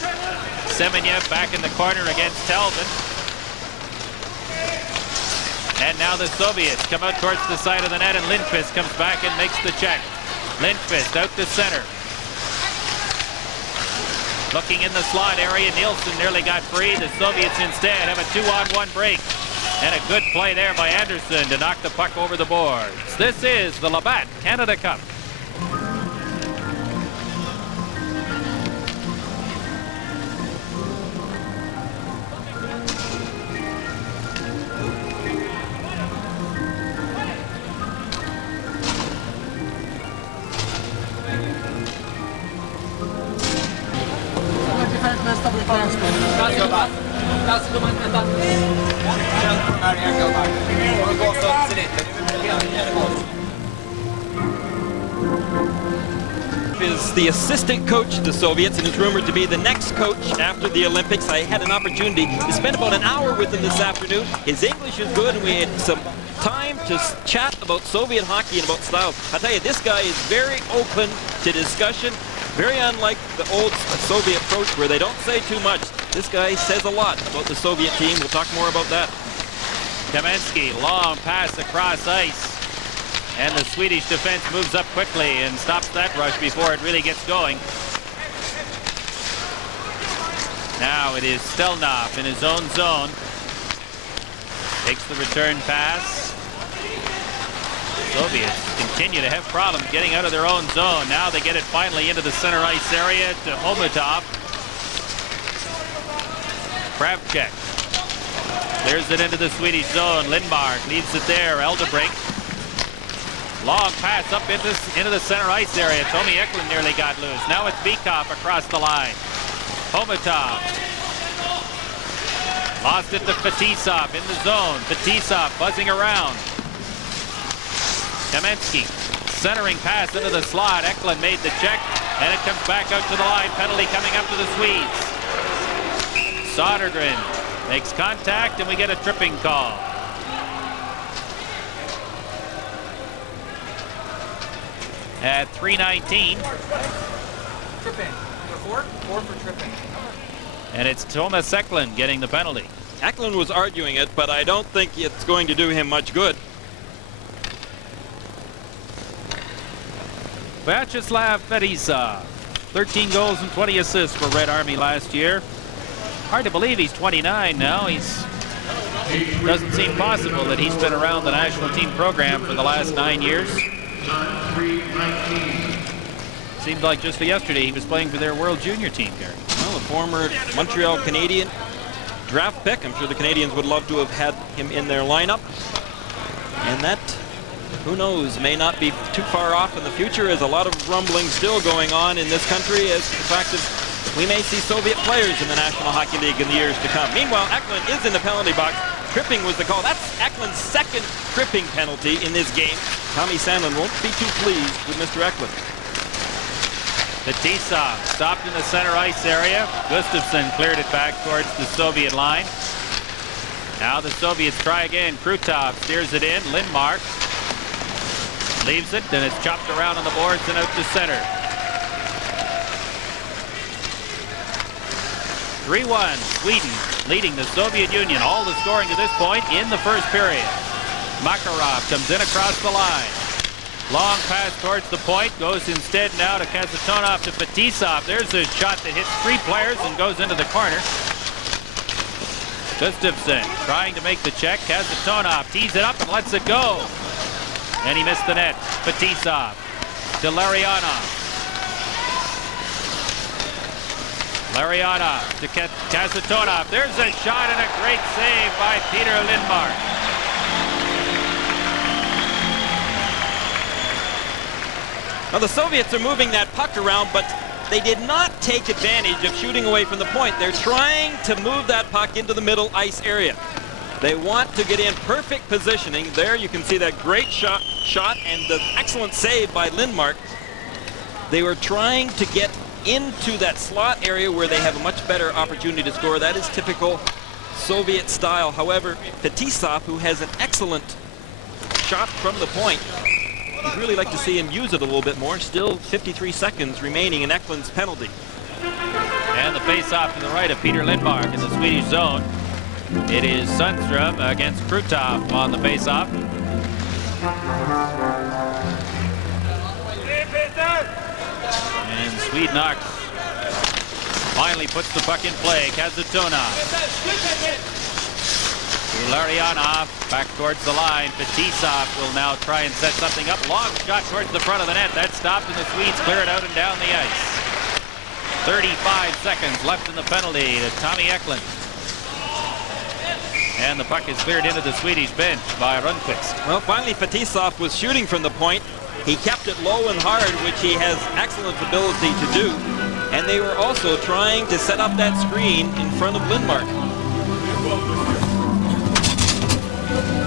Semenyev back in the corner against Delvin. And now the Soviets come out towards the side of the net, and Lindqvist comes back and makes the check. Lindqvist out to center. Looking in the slot area, Nilsson nearly got free. The Soviets instead have a 2-on-1 break. And a good play there by Andersson to knock the puck over the boards. This is the Labatt Canada Cup. Is the assistant coach of the Soviets and is rumored to be the next coach after the Olympics. I had an opportunity to spend about an hour with him this afternoon. His English is good and we had some time to chat about Soviet hockey and about styles. I tell you, this guy is very open to discussion, very unlike the old Soviet approach where they don't say too much. This guy says a lot about the Soviet team. We'll talk more about that. Kamensky, long pass across ice. And the Swedish defense moves up quickly and stops that rush before it really gets going. Now it is Stelnov in his own zone. Takes the return pass. Soviets continue to have problems getting out of their own zone. Now they get it finally into the center ice area to Omatov. Kravchuk clears it into the Swedish zone. Lindmark leaves it there. Eldebrink. Long pass up into the center ice area. Т.Эклунд nearly got loose. Now it's Bykov across the line. Omatov. Lost it to Fetisov in the zone. Fetisov buzzing around. Kamensky. Centering pass into the slot. Eklund made the check. And it comes back out to the line. Penalty coming up to the Swedes. Sodergren makes contact and we get a tripping call. At 3:19. Tripping. Number 4? 4 for tripping. And it's Thomas Eklund getting the penalty. Eklund was arguing it, but I don't think it's going to do him much good. Vyacheslav Fetisov, 13 goals and 20 assists for Red Army last year. Hard to believe he's 29 now. Doesn't seem possible that he's been around the national team program for the last 9 years. Seemed like just yesterday he was playing for their World Junior team, Gary. Well, a former Montreal Canadian draft pick. I'm sure the Canadians would love to have had him in their lineup. And that, who knows, may not be too far off in the future, as a lot of rumbling still going on in this country as the fact that we may see Soviet players in the National Hockey League in the years to come. Meanwhile, Eklund is in the penalty box. Tripping was the call. That's Eklund's second tripping penalty in this game. Tommy Sandlin won't be too pleased with Mr. Eklund. Fetisov stopped in the center ice area. Gustafsson cleared it back towards the Soviet line. Now the Soviets try again. Krutov steers it in. Lindmark leaves it, and it's chopped around on the boards and out to center. 3-1, Sweden leading the Soviet Union. All the scoring to this point in the first period. Makarov comes in across the line. Long pass towards the point, goes instead now to Kasatonov to Fetisov. There's a shot that hits 3 players and goes into the corner. Gustafsson trying to make the check. Kasatonov tees it up and lets it go. And he missed the net. Fetisov to Larionov. Larionov to Kasatonov. There's a shot and a great save by Peter Lindmark. Now the Soviets are moving that puck around, but they did not take advantage of shooting away from the point. They're trying to move that puck into the middle ice area. They want to get in perfect positioning. There you can see that great shot and the excellent save by Lindmark. They were trying to get into that slot area where they have a much better opportunity to score. That is typical Soviet style. However, Fetisov, who has an excellent shot from the point, I'd really like to see him use it a little bit more. Still 53 seconds remaining in Eklund's penalty. And the face-off to the right of Peter Lindmark in the Swedish zone. It is Sundström against Krutov on the face-off. And Swednox finally puts the puck in play. Kasatonov. Larionov back towards the line. Fetisov will now try and set something up. Long shot towards the front of the net. That stopped, and the Swedes clear it out and down the ice. 35 seconds left in the penalty to Tommy Eklund. And the puck is cleared into the Swedish bench by Rundqvist. Well, finally Fetisov was shooting from the point. He kept it low and hard, which he has excellent ability to do. and they were also trying to set up that screen in front of Lindmark.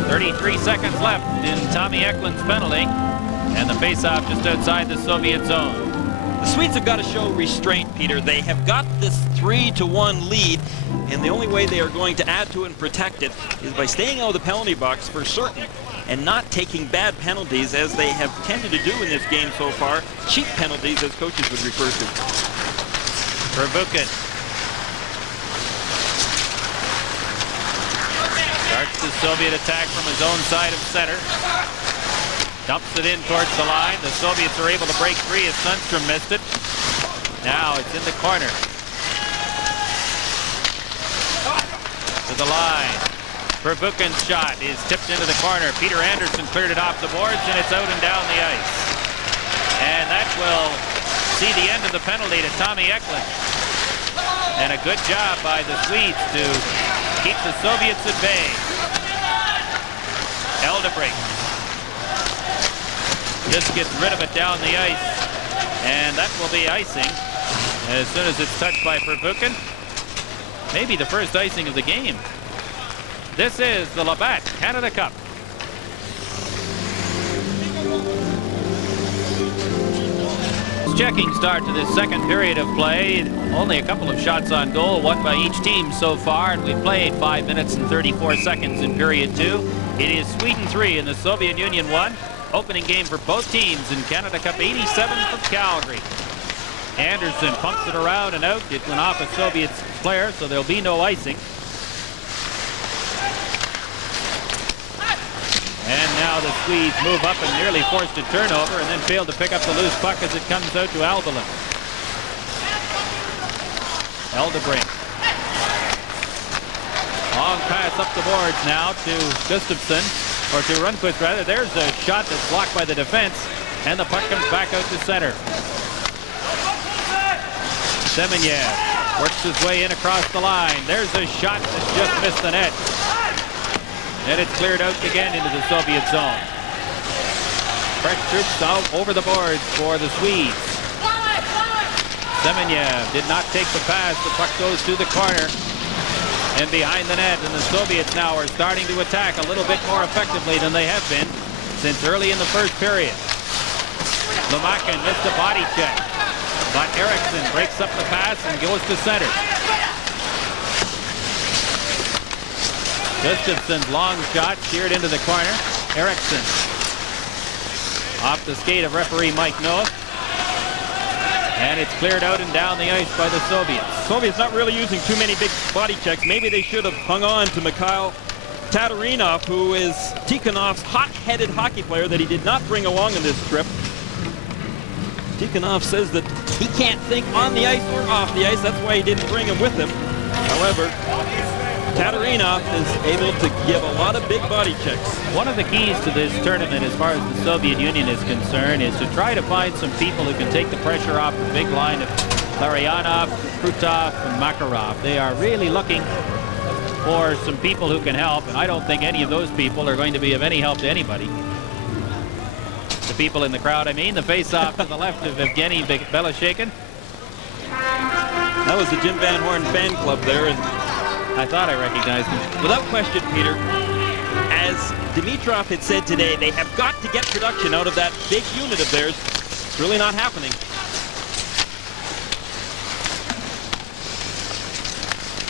33 seconds left in Tommy Eklund's penalty, and the face-off just outside the Soviet zone. The Swedes have got to show restraint, Peter. They have got this 3-1 lead, and the only way they are going to add to it and protect it is by staying out of the penalty box for certain and not taking bad penalties, as they have tended to do in this game so far. Cheap penalties, as coaches would refer to. Verbuchen starts the Soviet attack from his own side of center. Dumps it in towards the line. The Soviets are able to break free as Sundstrom missed it. Now it's in the corner. To the line. Verbuchen's shot is tipped into the corner. P. Andersson cleared it off the boards, and it's out and down the ice. And that will see the end of the penalty to Tommy Eklund. And a good job by the Swedes to keep the Soviets at bay. Eldebring just gets rid of it down the ice, and that will be icing as soon as it's touched by Verbuchen. Maybe the first icing of the game. This is the Labatt Canada Cup. Checking start to this second period of play. Only a couple of shots on goal, one by each team so far, and we've played 5 minutes and 34 seconds in period 2. It is Sweden 3 and the Soviet Union 1. Opening game for both teams in Canada Cup 87 from Calgary. Andersson pumps it around and out. It went off a Soviet player, so there'll be no icing. And now the Swedes move up and nearly forced a turnover, and then failed to pick up the loose puck as it comes out to Albalin. Eldebring. Long pass up the boards now to Gustafsson, or to Rundqvist rather. There's a shot that's blocked by the defense, and the puck comes back out to center. Semenyev works his way in across the line. There's a shot that just missed the net. And it's cleared out again into the Soviet zone. Fresh troops out over the boards for the Swedes. Semenyev did not take the pass. The puck goes to the corner and behind the net. And the Soviets now are starting to attack a little bit more effectively than they have been since early in the first period. Lemakin missed a body check, but Eriksson breaks up the pass and goes to center. Gustafsson's long shot steered into the corner. Eriksson off the skate of referee Mike Noah. And it's cleared out and down the ice by the Soviets. Soviets not really using too many big body checks. Maybe they should have hung on to Mikhail Tatarinov, who is Tikhonov's hot-headed hockey player that he did not bring along in this trip. Tikhonov says that he can't think on the ice or off the ice. That's why he didn't bring him with him. However, Tatarinov is able to give a lot of big body checks. One of the keys to this tournament, as far as the Soviet Union is concerned, is to try to find some people who can take the pressure off the big line of Larionov, Krutov, and Makarov. They are really looking for some people who can help, and I don't think any of those people are going to be of any help to anybody. The people in the crowd, I mean. The face-off to the left of Evgeny Beloshekin. That was the Jim Van Horn fan club there, and I thought I recognized him. Without question, Peter, as Dimitrov had said today, they have got to get production out of that big unit of theirs. It's really not happening.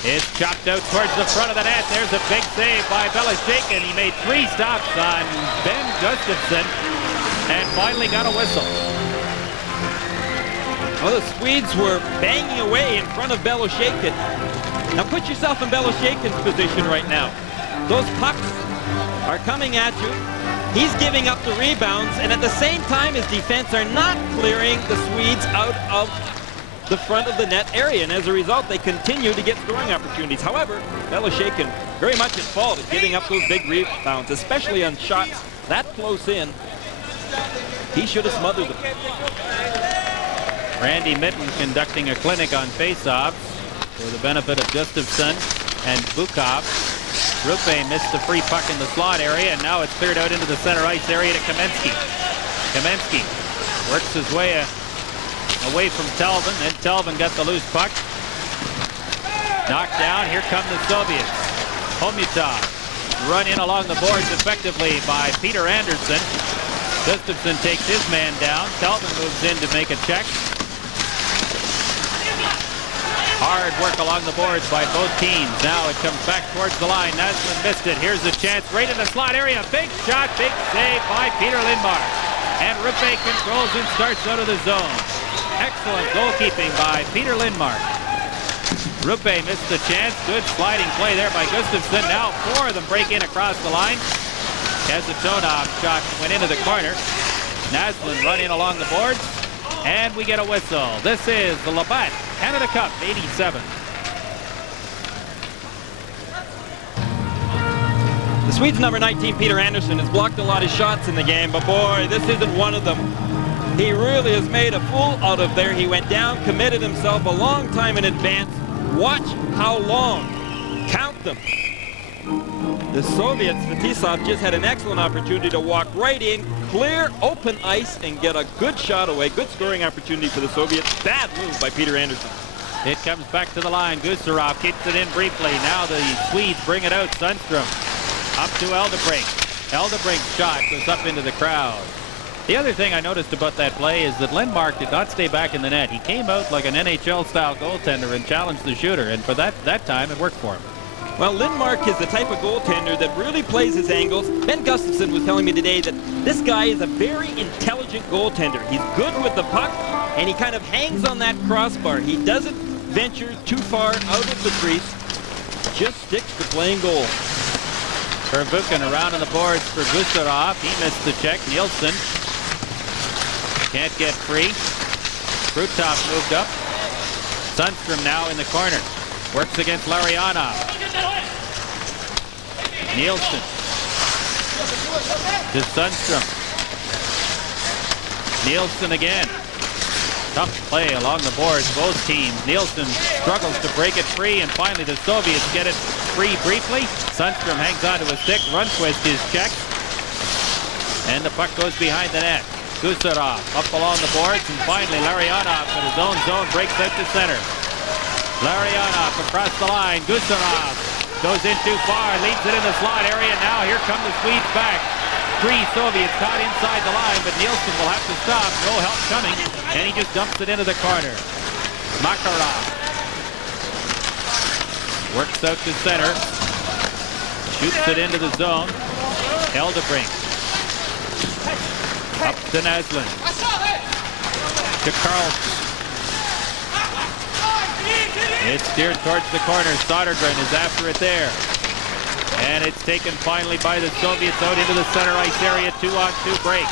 It's chopped out towards the front of the net. There's a big save by Beloshekin. He made 3 stops on Ben Gustafsson and finally got a whistle. Well, the Swedes were banging away in front of Beloshekin. Now put yourself in Beloshekin's position right now. Those pucks are coming at you. He's giving up the rebounds, and at the same time his defense are not clearing the Swedes out of the front of the net area, and as a result they continue to get scoring opportunities. However, Beloshekin very much at fault at giving up those big rebounds, especially on shots that close in. He should have smothered them. Randy Mitten conducting a clinic on face-offs for the benefit of Gustafsson and Bukov. Rupe missed the free puck in the slot area, and now it's cleared out into the center ice area to Kamensky. Kamensky works his way away from Telvin. Then Telvin got the loose puck. Knocked down. Here come the Soviets. Homutov run in along the boards effectively by P. Andersson. Gustafsson takes his man down. Telvin moves in to make a check. Hard work along the boards by both teams. Now it comes back towards the line. Naslund missed it. Here's the chance right in the slot area. Big shot, big save by Peter Lindmark. And Ruppe controls and starts out of the zone. Excellent goalkeeping by Peter Lindmark. Ruppe missed the chance. Good sliding play there by Gustafsson. Now 4 of them break in across the line. Kasatonov shot went into the corner. Naslund run in along the boards. And we get a whistle. This is the Labatt Canada Cup 87. The Swedes' number 19, P. Andersson, has blocked a lot of shots in the game, but boy, this isn't one of them. He really has made a fool out of there. He went down, committed himself a long time in advance. Watch how long. Count them. The Soviets, Fetisov, just had an excellent opportunity to walk right in, clear open ice, and get a good shot away. Good scoring opportunity for the Soviets. Bad move by P. Andersson. It comes back to the line. Gusarov keeps it in briefly. Now the Swedes bring it out. Sundström up to Eldebrink. Eldebrink's shot goes up into the crowd. The other thing I noticed about that play is that Lindmark did not stay back in the net. He came out like an NHL-style goaltender and challenged the shooter, and for that time, it worked for him. Well, Lindmark is the type of goaltender that really plays his angles. Ben Gustafsson was telling me today that this guy is a very intelligent goaltender. He's good with the puck, and he kind of hangs on that crossbar. He doesn't venture too far out of the crease, just sticks to playing goal. Verbuchen around on the boards for Gusarov. He missed the check. Nilsson can't get free. Krutov moved up. Sundström now in the corner. Works against Larionov. Nilsson to Sundström. Nilsson again. Tough play along the boards, both teams. Nilsson struggles to break it free, and finally the Soviets get it free briefly. Sundström hangs onto a stick. Rundqvist is checked. And the puck goes behind the net. Gusarov up along the boards, and finally Larionov in his own zone breaks out to center. Larionov across the line. Gusarov goes in too far, leaves it in the slot area. Now here come the Swedes back. 3 Soviets caught inside the line, but Nilsson will have to stop. No help coming, and he just dumps it into the corner. Makarov works out to center. Shoots it into the zone. Eldebrink. Up to Naslund. To K.Karlsson. It's steered towards the corner. Sodergren is after it there. And it's taken finally by the Soviets out into the center ice area. 2-on-2 break.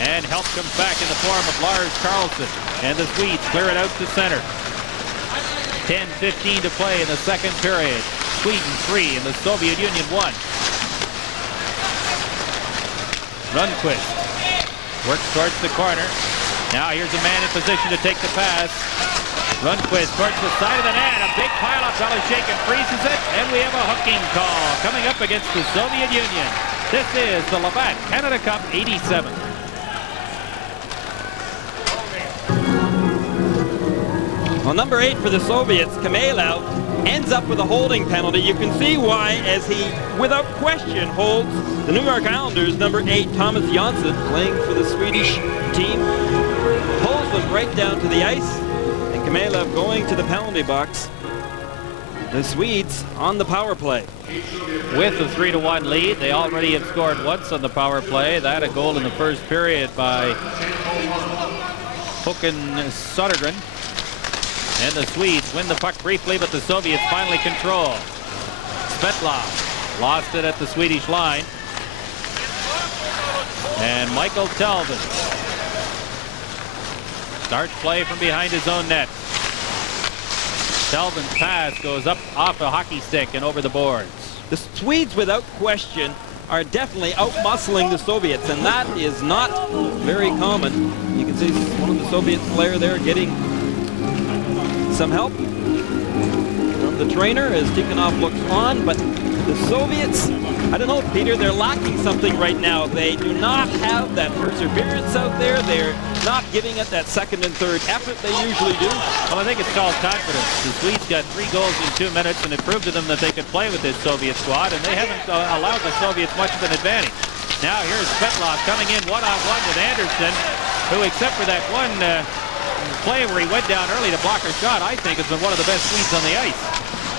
And help comes back in the form of L.Kарлsson. And the Swedes clear it out to center. 10:15 to play in the second period. Sweden 3 and the Soviet Union 1. Rundqvist works towards the corner. Now here's a man in position to take the pass. Rundqvist towards the side of the net. A big pile-up. Beloshakin freezes it, and we have a hooking call coming up against the Soviet Union. This is the Labatt Canada Cup 87. Well, number 8 for the Soviets, Khmelov, ends up with a holding penalty. You can see why, as he, without question, holds the New York Islanders' number 8, Thomas Jonsson, playing for the Swedish team, pulls them right down to the ice. Khmelov going to the penalty box. The Swedes on the power play. With a 3-1 lead, they already have scored once on the power play. That a goal in the first period by Håkan Sodergren. And the Swedes win the puck briefly, but the Soviets finally control. Svetlov lost it at the Swedish line. And Michael Telvin starts play from behind his own net. Telvin's pass goes up off a hockey stick and over the boards. The Swedes, without question, are definitely out-muscling the Soviets, and that is not very common. You can see one of the Soviet players there getting some help from the trainer as Tikhonov looks on, but the Soviets I don't know, Peter, they're lacking something right now. They do not have that perseverance out there. They're not giving it that second and third effort they usually do. Well, I think it's called confidence. The Swedes got 3 goals in 2 minutes, and it proved to them that they could play with this Soviet squad, and they haven't allowed the Soviets much of an advantage. Now here's Svetlov coming in one-on-one with Andersson, who, except for that one play where he went down early to block a shot, I think has been one of the best Swedes on the ice.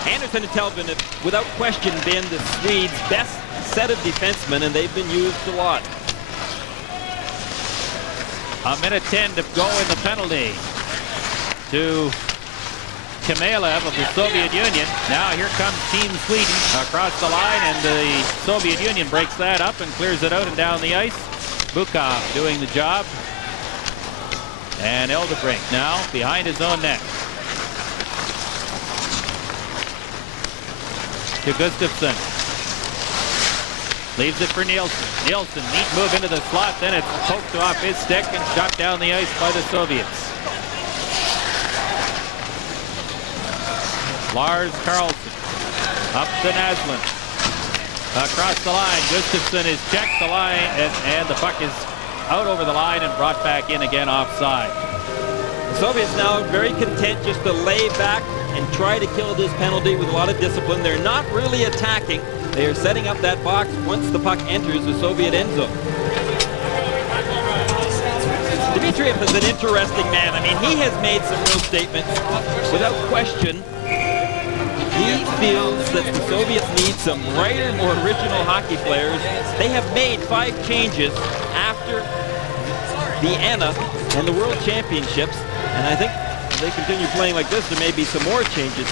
Andersson and Telvin have, without question, been the Swedes' best set of defensemen, and they've been used a lot. A minute 10 to go in the penalty to Khmelev of the Soviet Union. Now here comes Team Sweden across the line, and the Soviet Union breaks that up and clears it out and down the ice. Bukov doing the job. And Eldebrink now behind his own net. To Gustafsson. Leaves it for Nilsson. Nilsson, neat move into the slot, then it's poked off his stick and shot down the ice by the Soviets. L.Kарлsson up to Naslund. Across the line, Gustafsson is checked the line, and the puck is out over the line and brought back in again offside. The Soviets now very content just to lay back and try to kill this penalty with a lot of discipline. They're not really attacking. They are setting up that box once the puck enters the Soviet end zone. Dmitriev is an interesting man. I mean, he has made some real statements. Without question, he feels that the Soviets need some brighter, more original hockey players. They have made 5 changes after Vienna and the World Championships, and I think if they continue playing like this, there may be some more changes.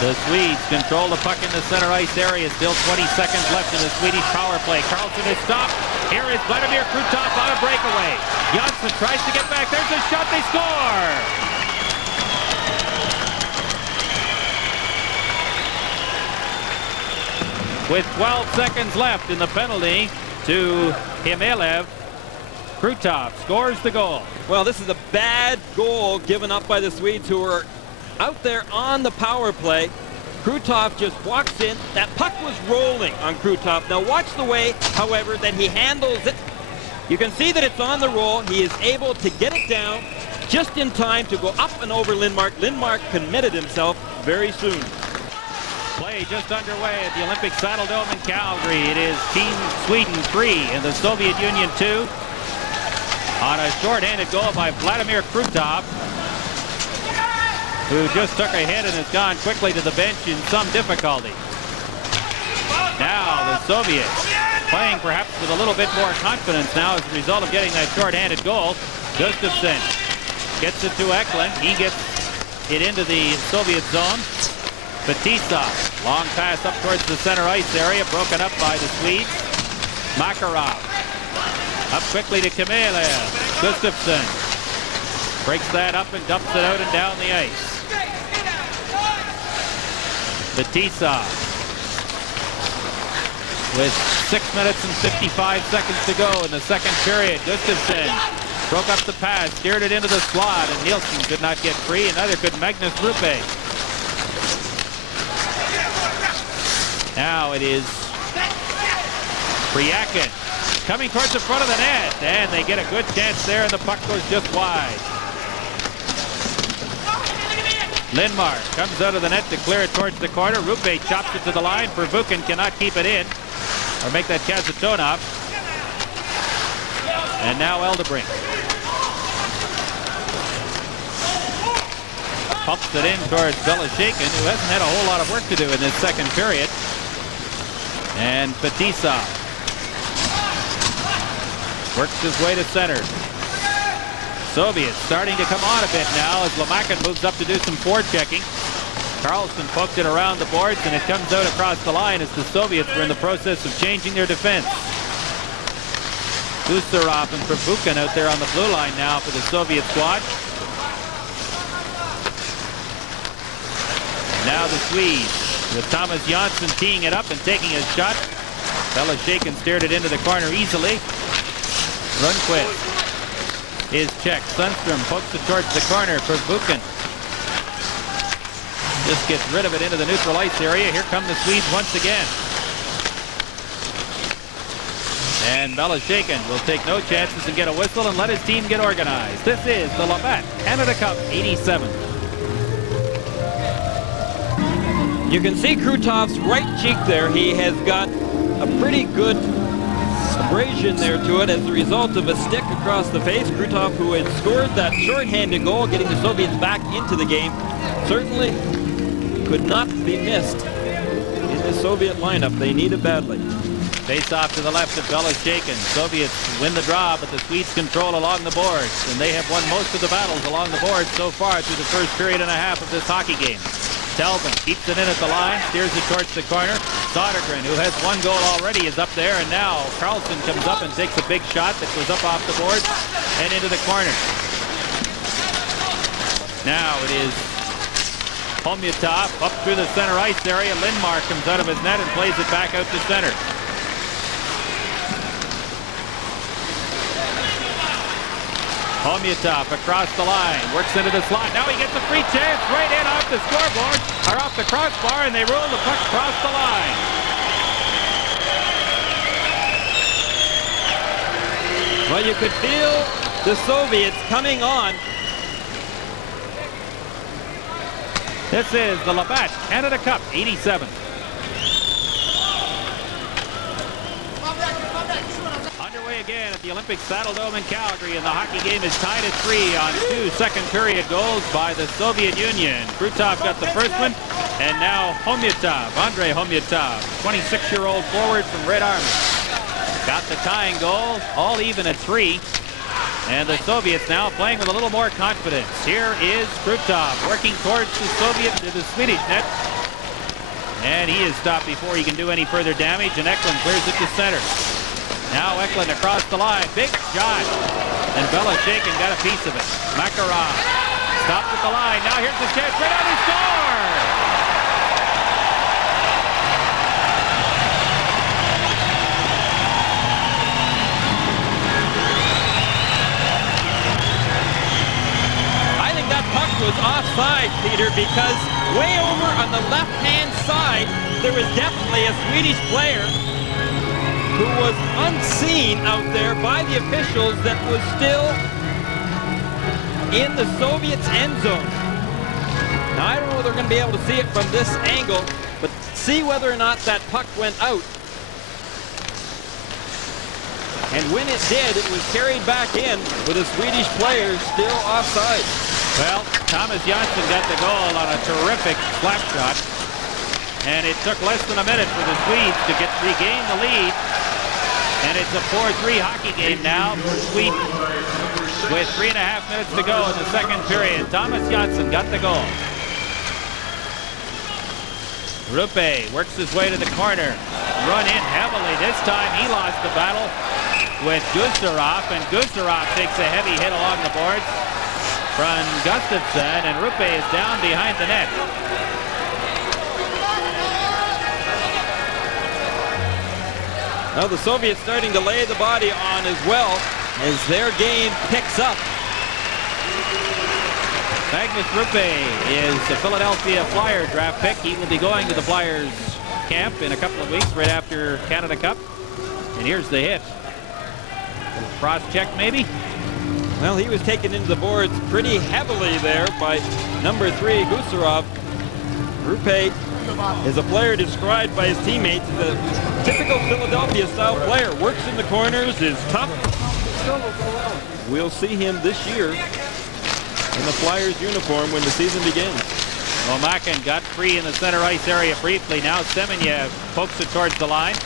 The Swedes control the puck in the center ice area. Still 20 seconds left in the Swedish power play. Karlsson is stopped. Here is Vladimir Krutov on a breakaway. Jönsson tries to get back. There's a shot. They score! With 12 seconds left in the penalty to Khmelev, Krutov scores the goal. Well, this is a bad goal given up by the Swedes, who are out there on the power play. Krutov just walks in. That puck was rolling on Krutov. Now watch the way, however, that he handles it. You can see that it's on the roll. He is able to get it down just in time to go up and over Lindmark. Lindmark committed himself very soon. Play just underway at the Olympic Saddle Dome in Calgary. It is Team Sweden 3 and the Soviet Union 2 on a short-handed goal by Vladimir Krutov, who just took a hit and has gone quickly to the bench in some difficulty. Now the Soviets playing perhaps with a little bit more confidence now as a result of getting that short-handed goal. Gustafsson gets it to Eklund. He gets it into the Soviet zone. Batista, long pass up towards the center ice area, broken up by the Swedes. Makarov up quickly to Khmelev. Gustafsson breaks that up and dumps it out and down the ice. Batista with 6 minutes and 55 seconds to go in the second period. Gustafsson broke up the pass, steered it into the slot, and Nilsson could not get free, and neither could Magnus Rupe. Now it is Priakin coming towards the front of the net, and they get a good chance there, and the puck goes just wide. Lindmark comes out of the net to clear it towards the corner. Rupe chops it to the line. Pervukin cannot keep it in or make that Kazatonov. And now Eldebrink pumps it in towards Belashekin, who hasn't had a whole lot of work to do in this second period. And Batista works his way to center. Soviets starting to come on a bit now as Lamakin moves up to do some forechecking. Karlsson poked it around the boards, and it comes out across the line as the Soviets were in the process of changing their defense. Kuserov and Pervukin out there on the blue line now for the Soviet squad. Now the Swedes with Thomas Jönsson teeing it up and taking a shot. Belashekin steered it into the corner easily. Rundqvist is checked. Sundstrom pokes it towards the corner for Buchan. Just gets rid of it into the neutral ice area. Here come the Swedes once again. And Belashekin will take no chances and get a whistle and let his team get organized. This is the Labatt Canada Cup 87. You can see Krutov's right cheek there. He has got a pretty good abrasion there to it as a result of a stick across the face. Krutov, who had scored that shorthanded goal, getting the Soviets back into the game, certainly could not be missed in the Soviet lineup. They need it badly. Face off to the left of Belashekin. Soviets win the draw, but the Swedes control along the boards, and they have won most of the battles along the boards so far through the first period and a half of this hockey game. Telvin keeps it in at the line, steers it towards the corner. Sodergren, who has one goal already, is up there, and now K.Karlsson comes up and takes a big shot that goes up off the boards and into the corner. Now it is Homyatov up through the center ice area. Lindmark comes out of his net and plays it back out to center. Homyatov across the line, works into the slot. Now he gets a free chance right in off the scoreboard, or off the crossbar, and they roll the puck across the line. Well, you could feel the Soviets coming on. This is the Labatt Canada Cup 87. Underway again at the Olympic Saddle Dome in Calgary, and the hockey game is tied at 3 on 2 second period goals by the Soviet Union. Krutov got the first one, and now Homyatov, Andrei Homyatov, 26-year-old forward from Red Army, got the tying goal, all even at 3. And the Soviets now playing with a little more confidence. Here is Krutov working towards the Swedish net. And he is stopped before he can do any further damage, and Eklund clears it to center. Now Eklund across the line, big shot. And Belashekin got a piece of it. Makarov stopped at the line. Now here's the chance, right on, he scores! Was offside, Peter, because way over on the left-hand side, there was definitely a Swedish player who was unseen out there by the officials that was still in the Soviets' end zone. Now, I don't know if they're going to be able to see it from this angle, but see whether or not that puck went out. And when it did, it was carried back in with a Swedish player still offside. Well, Thomas Jönsson got the goal on a terrific slap shot, and it took less than a minute for the Swedes to regain the lead, and it's a 4-3 hockey game now for Sweden with 3.5 minutes to go in the second period. Thomas Jönsson got the goal. Rupe works his way to the corner, run in heavily. This time he lost the battle with Gustafsson, and Gustafsson takes a heavy hit along the boards from Gustafsson, and Rupe is down behind the net. Now the Soviets starting to lay the body on as well as their game picks up. Magnus Rupe is a Philadelphia Flyer draft pick. He will be going to the Flyers camp in a couple of weeks right after Canada Cup. And here's the hit. Cross check maybe? Well, he was taken into the boards pretty heavily there by number 3, Gusarov. Rupe is a player described by his teammates as a typical Philadelphia-style player. Works in the corners, is tough. We'll see him this year in the Flyers uniform when the season begins. Omakin got free in the center ice area briefly. Now Semenyev pokes it towards the line.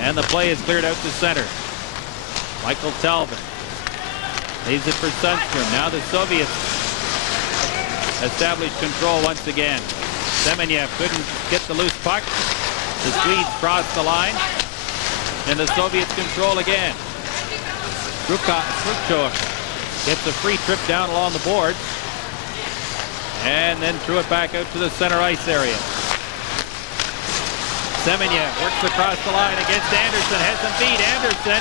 And the play is cleared out to center. Michael Telvin leaves it for Sundstrom. Now the Soviets establish control once again. Semenyev couldn't get the loose puck. The Swedes cross the line. And the Soviets control again. Krukov gets a free trip down along the boards. And then threw it back out to the center ice area. Semenyev works across the line against Andersson. Has him beat. Andersson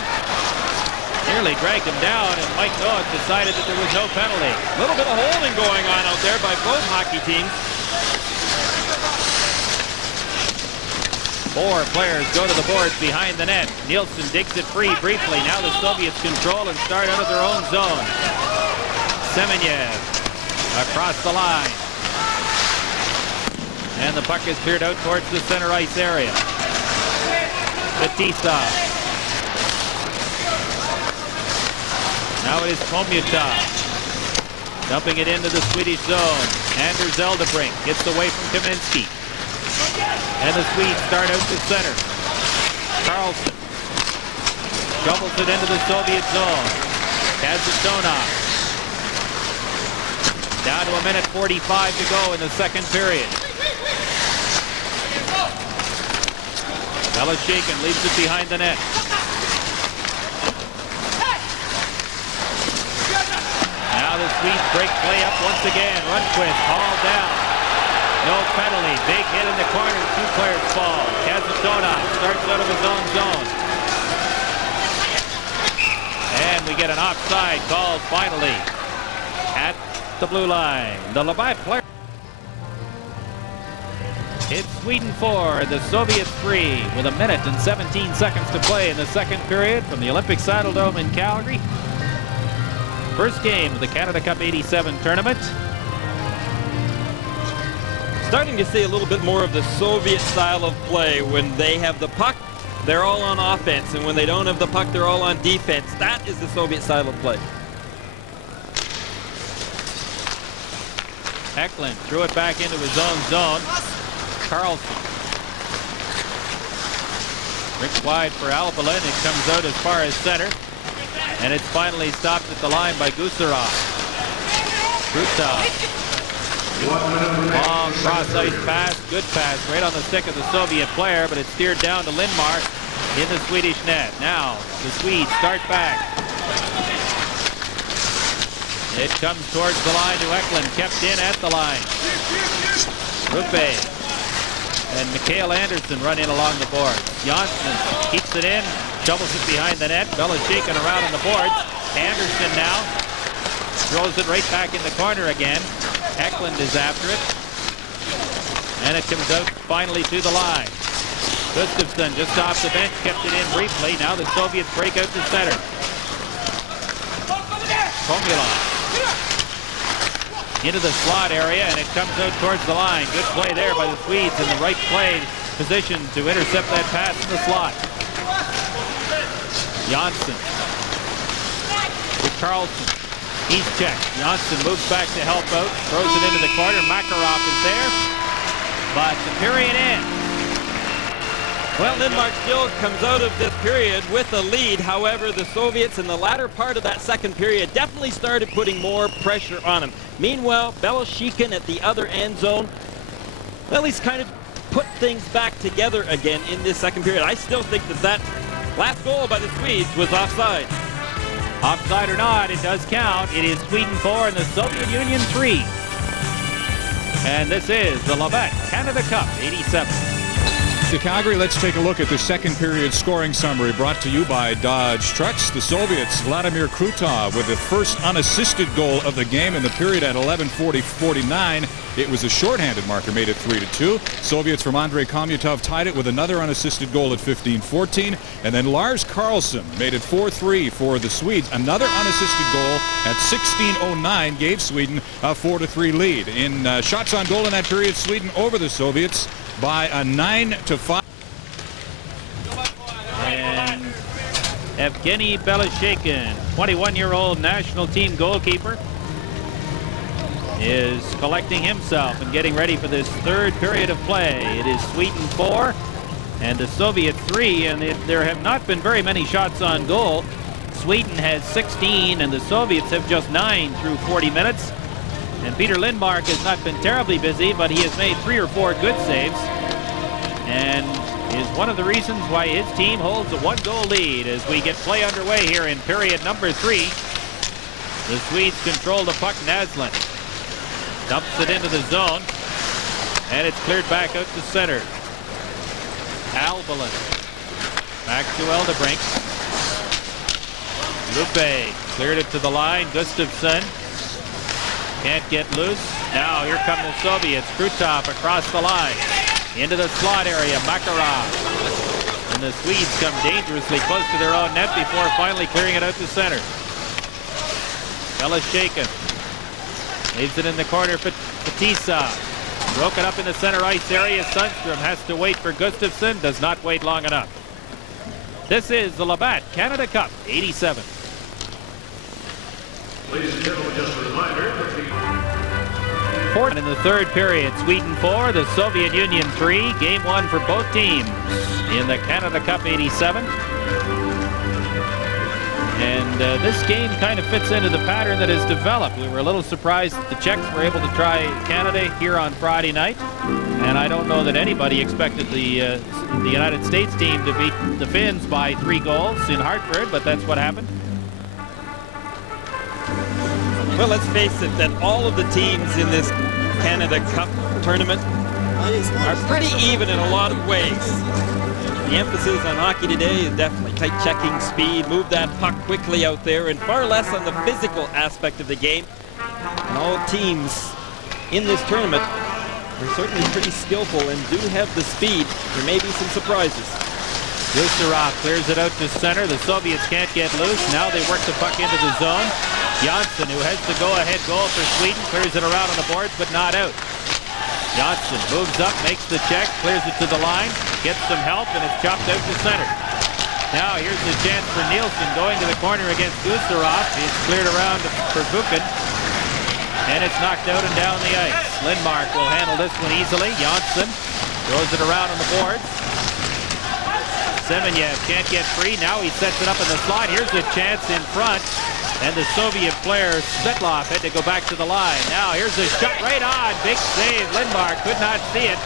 nearly dragged him down, and Mike Noack decided that there was no penalty. A little bit of holding going on out there by both hockey teams. 4 players go to the boards behind the net. Nilsson digs it free briefly. Now the Soviets control and start out of their own zone. Semenyev across the line. And the puck is cleared out towards the center ice area. Batista. Now it is Komyatov. Dumping it into the Swedish zone. Anders Eldebrink gets away from Kaminsky. And the Swedes start out to center. Қ.Арлссон shovels it into the Soviet zone. Kazatonov. Down to 1:45 to go in the second period. Belosheikin leaves it behind the net. Now the Swedes break play up once again. Rundqvist hauled down. No penalty. Big hit in the corner. 2 players fall. Kazatonov starts out of his own zone. And we get an offside called finally at the blue line. The Levi player. It's Sweden 4, the Soviets 3, with 1 minute and 17 seconds to play in the second period from the Olympic Saddle Dome in Calgary. First game of the Canada Cup 87 tournament. Starting to see a little bit more of the Soviet style of play. When they have the puck, they're all on offense, and when they don't have the puck, they're all on defense. That is the Soviet style of play. Қ.Арлsson threw it back into his own zone. Қ.Арлsson. Ripped wide for Albalin. It comes out as far as center. And it's finally stopped at the line by Gusarov. Krutov. Long cross-ice pass. Good pass right on the stick of the Soviet player, but it's steered down to Lindmark in the Swedish net. Now the Swedes start back. It comes towards the line to Қ.Арлsson. Kept in at the line. Rupe and М.Андерсson run in along the boards. J.Onsson keeps it in, shovels it behind the net. Belosheikin around on the boards. Andersson now throws it right back in the corner again. Қ.Арлsson is after it. And it comes out finally to the line. Gustafsson just off the bench, kept it in briefly. Now the Soviets break out to center. Komyatov into the slot area, and it comes out towards the line. Good play there by the Swedes in the right play position to intercept that pass in the slot. J.Onsson to Қ.Арлsson. He's checked. J.Onsson moves back to help out, throws it into the corner. Makarov is there, but the period ends. Well, Lindmark still comes out of this period with a lead. However, the Soviets in the latter part of that second period definitely started putting more pressure on him. Meanwhile, Belosheikin at the other end zone, well, he's kind of put things back together again in this second period. I still think that last goal by the Swedes was offside. Offside or not, it does count. It is Sweden 4 and the Soviet Union 3. And this is the Levac Canada Cup 87. To Calgary, let's take a look at the second period scoring summary brought to you by Dodge Trucks. The Soviets, Vladimir Krutov with the first unassisted goal of the game in the period at 11:49. It was a shorthanded marker, made it 3-2. Soviets from Andrei Komyatov tied it with another unassisted goal at 15:14. And then Lars Қ.Арлsson made it 4-3 for the Swedes. Another unassisted goal at 16:09 gave Sweden a 4-3 lead. In shots on goal in that period, Sweden over the Soviets by a 9-5. And Evgeny Belosheikin, 21-year-old national team goalkeeper, is collecting himself and getting ready for this third period of play. It is Sweden 4 and the Soviet 3, and there have not been very many shots on goal. Sweden has 16 and the Soviets have just 9 through 40 minutes. And Peter Lindmark has not been terribly busy, but he has made 3 or 4 good saves and is one of the reasons why his team holds a 1-goal lead as we get play underway here in period number 3. The Swedes control the puck. Naslund dumps it into the zone, and it's cleared back out to center. Albalin back to Eldebrink. Lupe cleared it to the line. Gustafsson can't get loose. Now here come the Soviets. Krutov across the line. Into the slot area, Makarov. And the Swedes come dangerously close to their own net before finally clearing it out to center. Belashekin leaves it in the corner for Fatisa. Broken up in the center ice area. Sundstrom has to wait for Gustafsson. Does not wait long enough. This is the Labatt Canada Cup 87. Ladies and gentlemen, just a reminder that And in the third period, Sweden 4, the Soviet Union 3. Game 1 for both teams in the Canada Cup 87. And this game kind of fits into the pattern that has developed. We were a little surprised that the Czechs were able to try Canada here on Friday night. And I don't know that anybody expected the United States team to beat the Finns by 3 goals in Hartford, but that's what happened. Well, let's face it, that all of the teams in this Canada Cup tournament are pretty even in a lot of ways. The emphasis on hockey today is definitely tight checking, speed, move that puck quickly out there, and far less on the physical aspect of the game. And all teams in this tournament are certainly pretty skillful and do have the speed. There may be some surprises. Gusarov clears it out to center. The Soviets can't get loose. Now they work the puck into the zone. J.Onsson, who has the go-ahead goal for Sweden, clears it around on the boards, but not out. J.Onsson moves up, makes the check, clears it to the line, gets some help, and it's chopped out to center. Now here's the chance for Nilsson going to the corner against Gusarov. It's cleared around for Buchan, and it's knocked out and down the ice. Lindmark will handle this one easily. J.Onsson throws it around on the boards. Semenyev can't get free. Now he sets it up in the slot. Here's the chance in front. And the Soviet player, Svetlov, had to go back to the line. Now here's a shot right on. Big save. Lindmark could not see it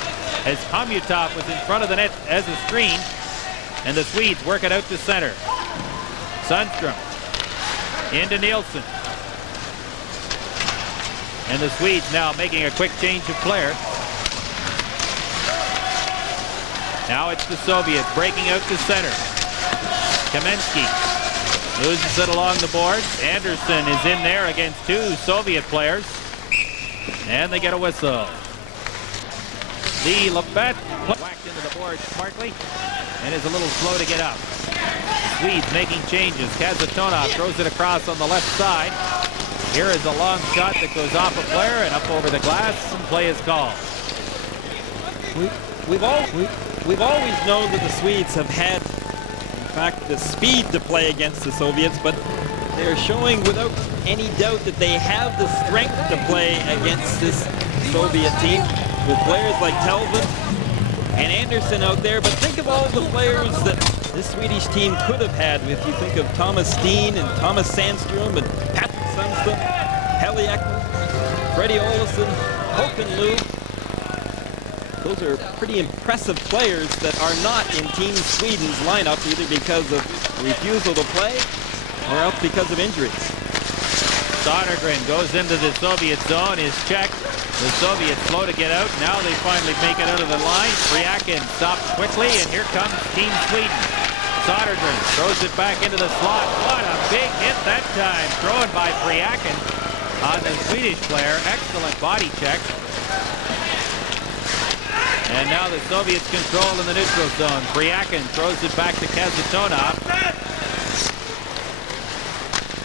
as Komutov was in front of the net as a screen. And the Swedes work it out to center. Sundstrom into Nilsson. And the Swedes now making a quick change of player. Now it's the Soviets breaking out to center. Kamensky loses it along the boards. Andersson is in there against 2 Soviet players. And they get a whistle. The Labatt whacked into the board smartly and is a little slow to get up. The Swedes making changes. Kazatonov throws it across on the left side. Here is a long shot that goes off a player and up over the glass, and play is called. We've always known that the Swedes have had, in fact, the speed to play against the Soviets, but they're showing without any doubt that they have the strength to play against this Soviet team with players like Telvin and Andersson out there. But think of all the players that this Swedish team could have had. If you think of Thomas Steen and Thomas Sandstrom and Patrick Sundstrom, Heli Eklund, Freddie Olsson, Håkan Loob. Those are pretty impressive players that are not in Team Sweden's lineup, either because of refusal to play or else because of injuries. Sodergren goes into the Soviet zone, is checked. The Soviets slow to get out. Now they finally make it out of the line. Priakin stops quickly, and here comes Team Sweden. Sodergren throws it back into the slot. What a big hit that time. Thrown by Priakin on the Swedish player. Excellent body check. And now the Soviets control in the neutral zone. Priakin throws it back to Kazatonov.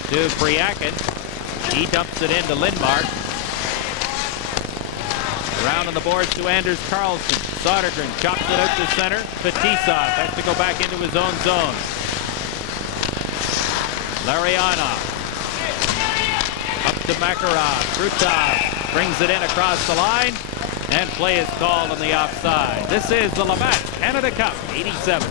To Priakin. He dumps it into Lindmark. Around on the boards to Л.Карлссон. Sodergren chops it out to center. Fetisov has to go back into his own zone. Larionov. Up to Makarov. Krutov brings it in across the line. And play is called on the offside. This is the Labatt Canada Cup 87.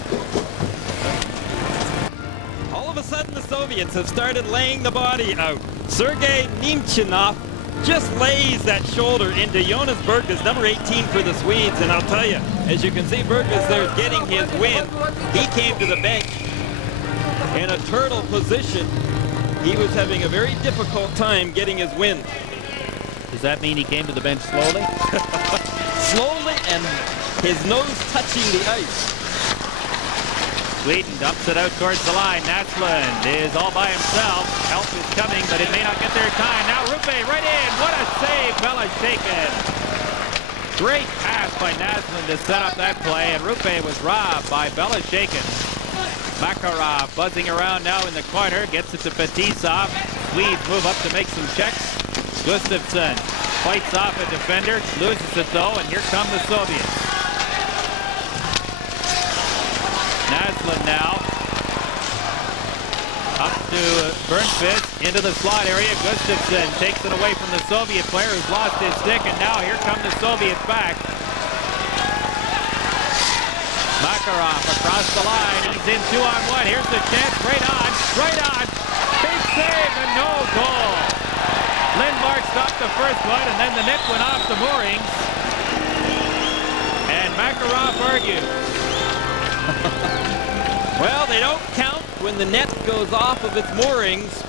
All of a sudden, the Soviets have started laying the body out. Sergei Nemchinov just lays that shoulder into Jonas Bergqvist, number 18 for the Swedes. And I'll tell you, as you can see, Bergqvist there getting his win. He came to the bench in a turtle position. He was having a very difficult time getting his win. Does that mean he came to the bench slowly? Slowly and his nose touching the ice. Sweden dumps it out towards the line. Naslund is all by himself. Help is coming, but it may not get there in time. Now Rupe right in. What a save, Belashekin. Great pass by Naslund to set up that play, and Rupe was robbed by Belashekin. Makarov buzzing around now in the corner, gets it to Fetisov. Swedes move up to make some checks. Gustafsson fights off a defender, loses it though, and here come the Soviets. Naslund now up to Bernqvist into the slot area. Gustafsson takes it away from the Soviet player who's lost his stick, and now here come the Soviets back. Makarov across the line. He's in 2-on-1. Here's the chance. Right on. Big save and no goal. Lindmark stopped the first one, and then the net went off the moorings. And Makarov argued. Well, they don't count when the net goes off of its moorings.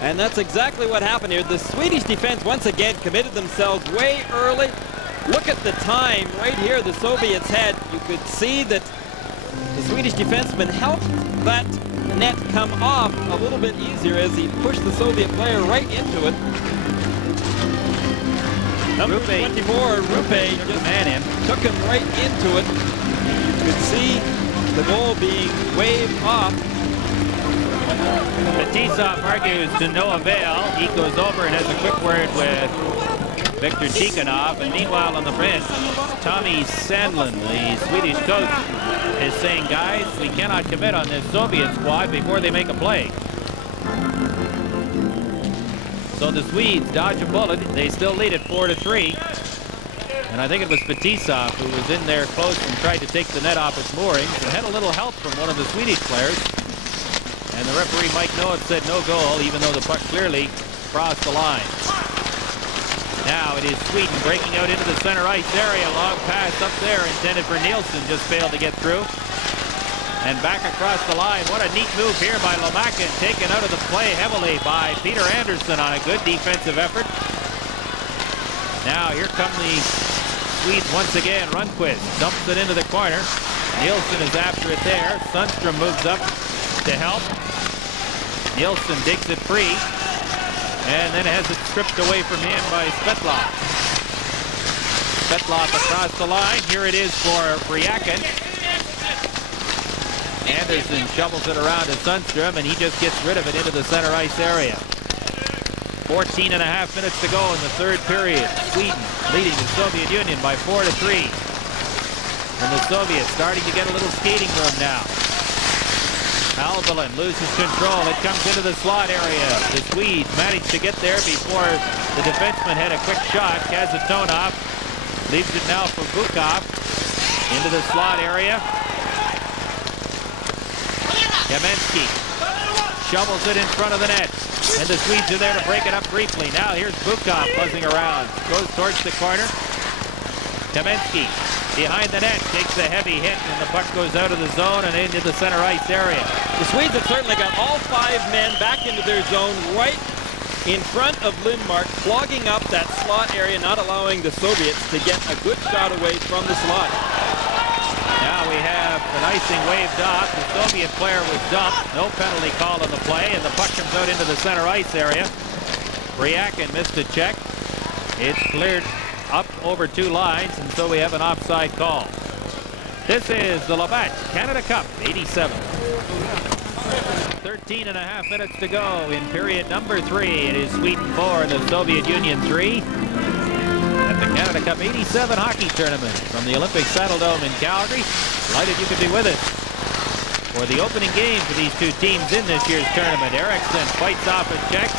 And that's exactly what happened here. The Swedish defense once again committed themselves way early. Look at the time right here the Soviets had. You could see that the Swedish defenseman helped that net come off a little bit easier as he pushed the Soviet player right into it. Number 24, Rupe, just took him right into it. You could see the goal being waved off. Fetisov argues to no avail. He goes over and has a quick word with Viktor Tikhonov, and meanwhile on the bench, Tommy Sandlin, the Swedish coach, is saying, guys, we cannot commit on this Soviet squad before they make a play. So the Swedes dodge a bullet. They still lead it 4-3. And I think it was Fetisov who was in there close and tried to take the net off its moorings and had a little help from one of the Swedish players. And the referee, Mike Noah, said no goal, even though the puck clearly crossed the line. Now it is Sweden breaking out into the center ice area. Long pass up there intended for Nilsson, just failed to get through. And back across the line. What a neat move here by Lomakin, taken out of the play heavily by P.Andersson on a good defensive effort. Now here come the Swedes once again. Rundqvist dumps it into the corner. Nilsson is after it there. Sundstrom moves up to help. Nilsson digs it free. And then has it stripped away from him by Svetlov. Svetlov across the line. Here it is for Bryakin. Andersson shovels it around to Sundstrom, and he just gets rid of it into the center ice area. 14.5 minutes to go in the third period. Sweden leading the Soviet Union by 4-3. And the Soviets starting to get a little skating room now. Alvelin loses control. It comes into the slot area. The Swedes managed to get there before the defenseman had a quick shot. Kazatonov leaves it now for Bukov into the slot area. Kamensky shovels it in front of the net. And the Swedes are there to break it up briefly. Now here's Bukov buzzing around. Goes towards the corner. Kamensky behind the net, takes a heavy hit, and the puck goes out of the zone and into the center ice area. The Swedes have certainly got all 5 men back into their zone right in front of Lindmark, clogging up that slot area, not allowing the Soviets to get a good shot away from the slot. Now we have an icing waved off. The Soviet player was dumped. No penalty call on the play, and the puck comes out into the center ice area. Bryakin missed a check. It's cleared up over 2 lines, and so we have an offside call. This is the Labatt Canada Cup 87. 13.5 minutes to go in period number 3. It is Sweden 4, the Soviet Union 3. At the Canada Cup 87 hockey tournament from the Olympic Saddledome in Calgary. Delighted you could be with us for the opening game for these 2 teams in this year's tournament. Eriksson fights off a check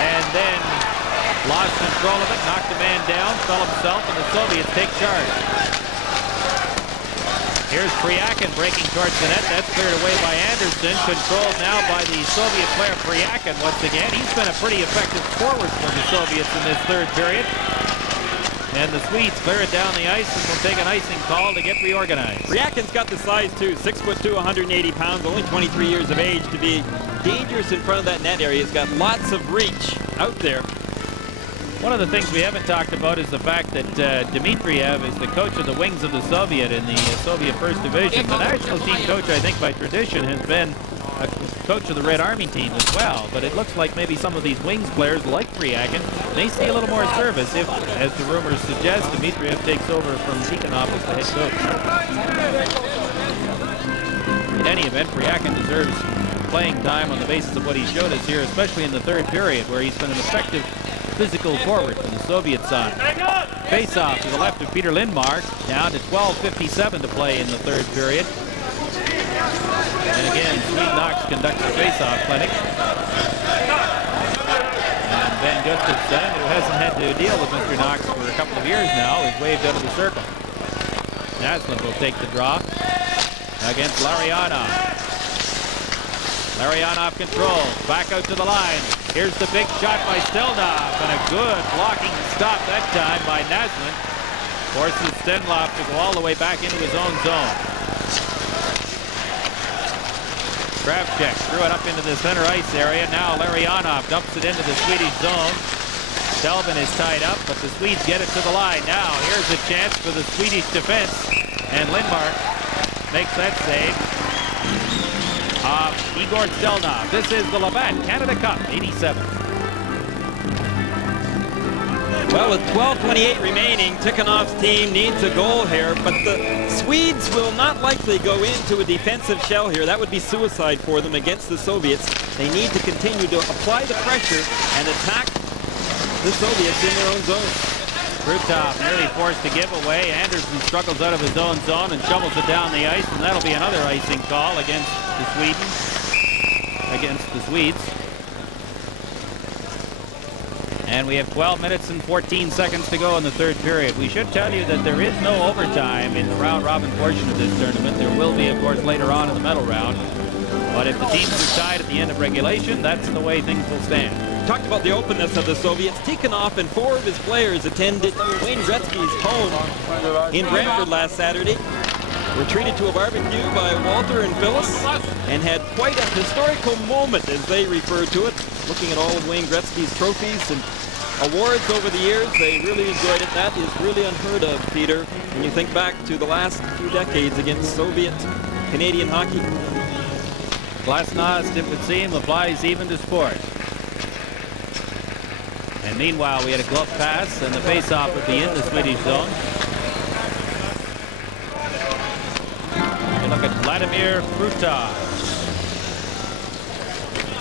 and then lost control of it, knocked a man down, fell himself, and the Soviets take charge. Here's Bryakin breaking towards the net. That's cleared away by Andersson. Controlled now by the Soviet player Bryakin once again. He's been a pretty effective forward for the Soviets in this third period. And the Swedes clear it down the ice and will take an icing call to get reorganized. Bryakin's got the size too, 6'2", 180 pounds, only 23 years of age, to be dangerous in front of that net area. He's got lots of reach out there. One of the things we haven't talked about is the fact that Dmitriev is the coach of the wings of the Soviet in the Soviet First Division. The national team coach, I think by tradition, has been a coach of the Red Army team as well. But it looks like maybe some of these wings players, like Fryakin, may see a little more service if, as the rumors suggest, Dmitriev takes over from Tikhonov as the head coach. In any event, Fryakin deserves playing time on the basis of what he showed us here, especially in the third period, where he's been an effective physical forward for the Soviet side. Face-off to the left of Peter Lindmark, down to 12:57 to play in the third period. And again, Swede Knox conducts the face-off clinic. And Ben Gustafsson, who hasn't had to deal with Mr. Knox for a couple of years now, is waved out of the circle. Naslund will take the draw against Larionov. Larionov controls, back out to the line. Here's the big shot by Stelnov, and a good blocking stop that time by Naslund. Forces Stenlov to go all the way back into his own zone. Kravchuk threw it up into the center ice area. Now Larionov dumps it into the Swedish zone. Selvin is tied up, but the Swedes get it to the line. Now here's a chance for the Swedish defense, and Lindmark makes that save. Igor Stelnov. This is the Labatt Canada Cup, 87. Well, with 12:28 remaining, Tikhonov's team needs a goal here, but the Swedes will not likely go into a defensive shell here. That would be suicide for them against the Soviets. They need to continue to apply the pressure and attack the Soviets in their own zone. Krutov nearly forced to give away. Andersson struggles out of his own zone and shovels it down the ice, and that'll be another icing call against the Swedes. And we have 12 minutes and 14 seconds to go in the third period. We should tell you that there is no overtime in the round-robin portion of this tournament. There will be, of course, later on in the medal round. But if the teams are tied at the end of regulation, that's the way things will stand. Talked about the openness of the Soviets. Tikhonov and 4 of his players attended Wayne Gretzky's home in Brantford last Saturday. Were treated to a barbecue by Walter and Phyllis and had quite a historical moment, as they refer to it, looking at all of Wayne Gretzky's trophies and awards over the years. They really enjoyed it. That is really unheard of, Peter, when you think back to the last few decades against Soviet Canadian hockey. Glasnost, it would seem, applies even to sport. And meanwhile, we had a glove pass, and the face-off would be in the Swedish zone. We look at Vladimir Krutov.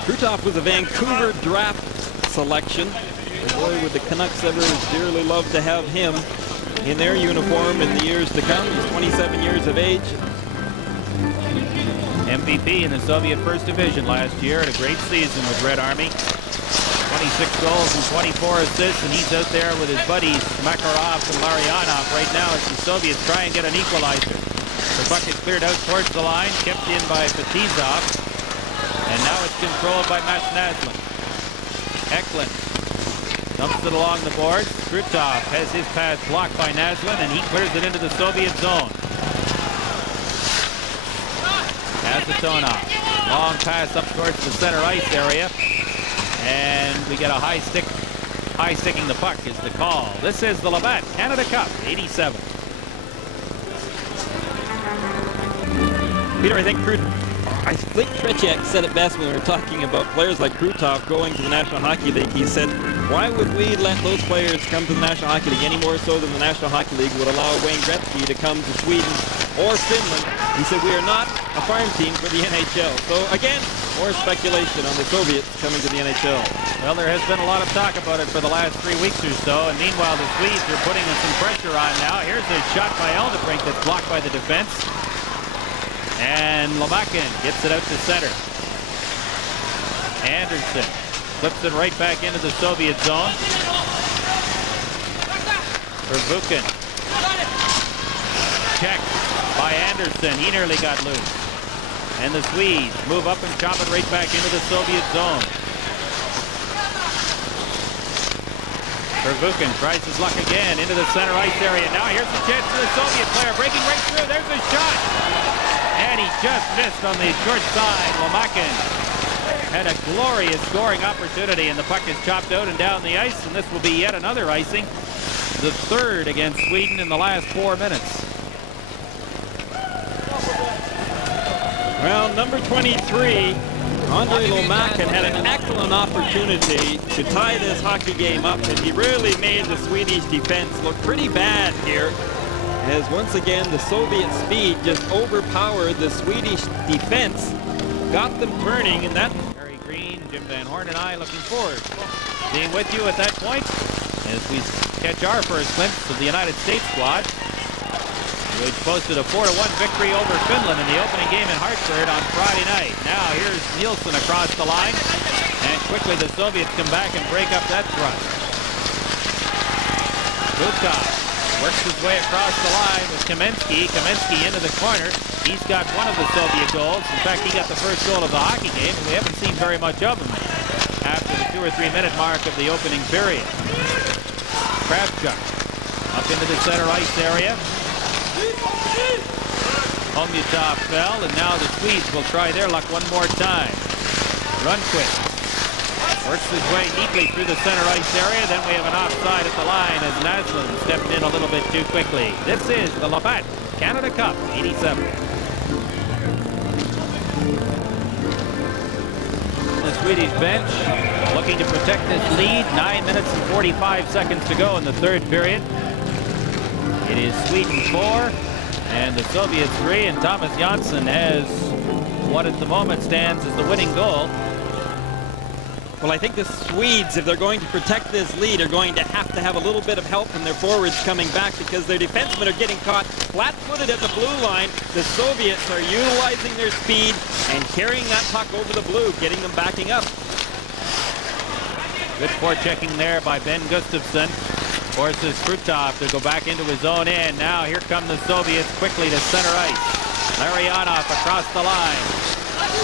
Krutov was a Vancouver draft selection. Boy, would the Canucks ever dearly love to have him in their uniform in the years to come. He's 27 years of age. MVP in the Soviet First Division last year. Had a great season with Red Army. 26 goals and 24 assists, and he's out there with his buddies Makarov and Larionov right now as the Soviets try and get an equalizer. The puck is cleared out towards the line, kept in by Petizov, and now it's controlled by Mats Naslund. Eklund dumps it along the boards. Krutov has his pass blocked by Naslund, and he clears it into the Soviet zone. Azatonov, long pass up towards the center ice area, and we get a high sticking the puck is the call. This is the Labatt Canada Cup, 87. Peter, I think Tretiak said it best when we were talking about players like Krutov going to the National Hockey League. He said, why would we let those players come to the National Hockey League any more so than the National Hockey League would allow Wayne Gretzky to come to Sweden or Finland? He said, we are not a farm team for the NHL. So again, more speculation on the Soviets coming to the NHL. Well, there has been a lot of talk about it for the last 3 weeks or so, and meanwhile the Swedes are putting some pressure on now. Here's a shot by Eldebrink that's blocked by the defense. And Lomakin gets it out to center. Andersson flips it right back into the Soviet zone. Vervuken. Checked by Andersson. He nearly got loose. And the Swedes move up and chop it right back into the Soviet zone. Vervuken tries his luck again into the center ice area. Now here's the chance for the Soviet player breaking right through. There's a shot. And he just missed on the short side. Lomakin had a glorious scoring opportunity, and the puck is chopped out and down the ice, and this will be yet another icing, the third against Sweden in the last 4 minutes. Well, number 23, Andre Lomakin had an excellent opportunity to tie this hockey game up, and he really made the Swedish defense look pretty bad here, as once again the Soviet speed just overpowered the Swedish defense, got them turning, and that... Harry Green, Jim Van Horn, and I looking forward to being with you at that point as we catch our first glimpse of the United States squad, which posted a 4-1 victory over Finland in the opening game in Hartford on Friday night. Now here's Nilsson across the line, and quickly the Soviets come back and break up that thrust. Bukov works his way across the line with Kamensky. Kamensky into the corner. He's got one of the Soviet goals. In fact, he got the first goal of the hockey game, and we haven't seen very much of him after the 2 or 3 minute mark of the opening period. Kravchuk up into the center ice area. Homutov fell, and now the Swedes will try their luck one more time. Rundqvist works his way neatly through the center ice area. Then we have an offside at the line as Naslund stepped in a little bit too quickly. This is the Labatt Canada Cup 87. The Swedish bench looking to protect this lead. 9 minutes and 45 seconds to go in the third period. It is Sweden 4 and the Soviets 3, and Thomas J.Onsson has what at the moment stands as the winning goal. Well, I think the Swedes, if they're going to protect this lead, are going to have a little bit of help from their forwards coming back, because their defensemen are getting caught flat-footed at the blue line. The Soviets are utilizing their speed and carrying that puck over the blue, getting them backing up. Good forechecking there by Ben Gustafsson. Forces Krutov to go back into his own end. Now here come the Soviets quickly to center ice. Larionov across the line.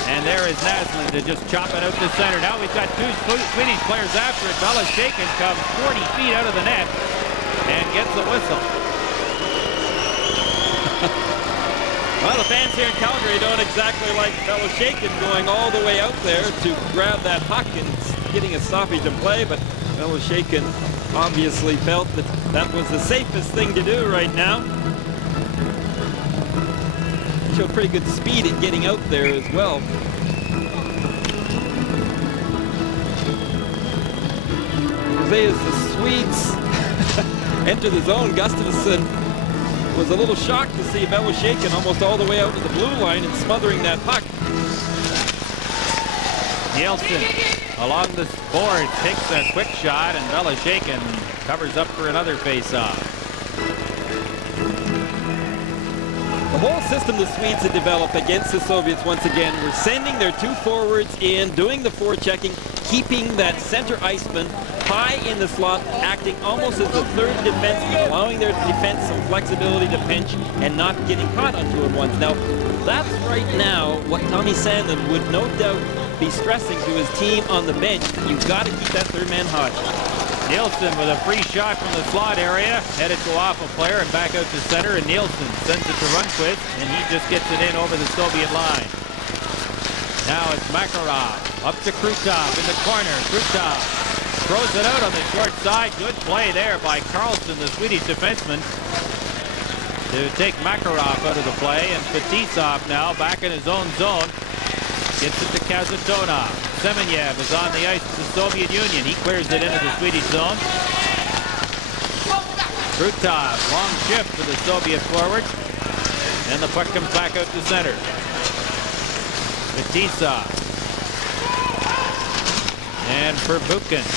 And there is Naslund to just chop it out to center. Now we've got 2 Swedish players after it. Belashakin comes 40 feet out of the net and gets the whistle. Well, the fans here in Calgary don't exactly like Belashakin going all the way out there to grab that puck and getting a stoppage in play, but Belashakin obviously felt that that was the safest thing to do right now. He showed pretty good speed in getting out there as well. As the Swedes enter the zone, Gustafsson was a little shocked to see Belashakin almost all the way out to the blue line and smothering that puck. Nilsson along the board takes a quick shot, and Belashakin covers up for another face-off. The whole system the Swedes had developed against the Soviets once again were sending their 2 forwards in, doing the forechecking, keeping that center iceman high in the slot, acting almost as the third defenseman, allowing their defense some flexibility to pinch and not getting caught on 2-on-1s. Now, that's right now what Tommy Sandlin would no doubt be stressing to his team on the bench. You've got to keep that third man hot. Nilsson with a free shot from the slot area, headed to off a player and back out to center, and Nilsson sends it to Rundqvist, and he just gets it in over the Soviet line. Now it's Makarov up to Krutov in the corner. Krutov throws it out on the short side. Good play there by Ä.Kарлsson, the Swedish defenseman, to take Makarov out of the play, and Fetisov now back in his own zone. Gets it to Kazatonov. Semenyev is on the ice for the Soviet Union. He clears it into the Swedish zone. Krutov, long shift for the Soviet forward. And the puck comes back out to center. Fetisov. And Perbukin.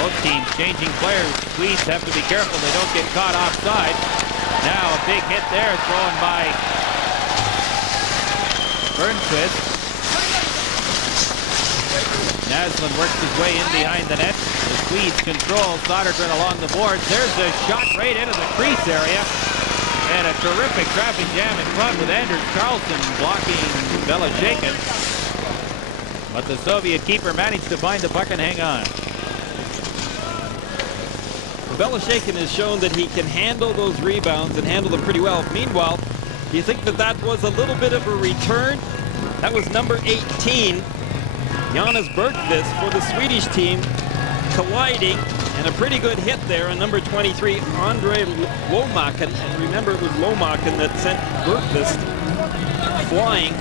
Both teams changing players. Swedes have to be careful they don't get caught offside. Now a big hit there thrown by Burnquist. Naslund works his way in behind the net. The Swedes control Sodergren along the boards. There's a shot right into the crease area. And a terrific traffic jam in front with Ä.Kарлsson blocking Belashakin. But the Soviet keeper managed to find the puck and hang on. Belashakin has shown that he can handle those rebounds and handle them pretty well. Meanwhile, do you think that that was a little bit of a return That was number 18, Jonas Bergqvist for the Swedish team, colliding, and a pretty good hit there on number 23, Andre Lomaken. And remember, it was Lomaken that sent Bergqvist flying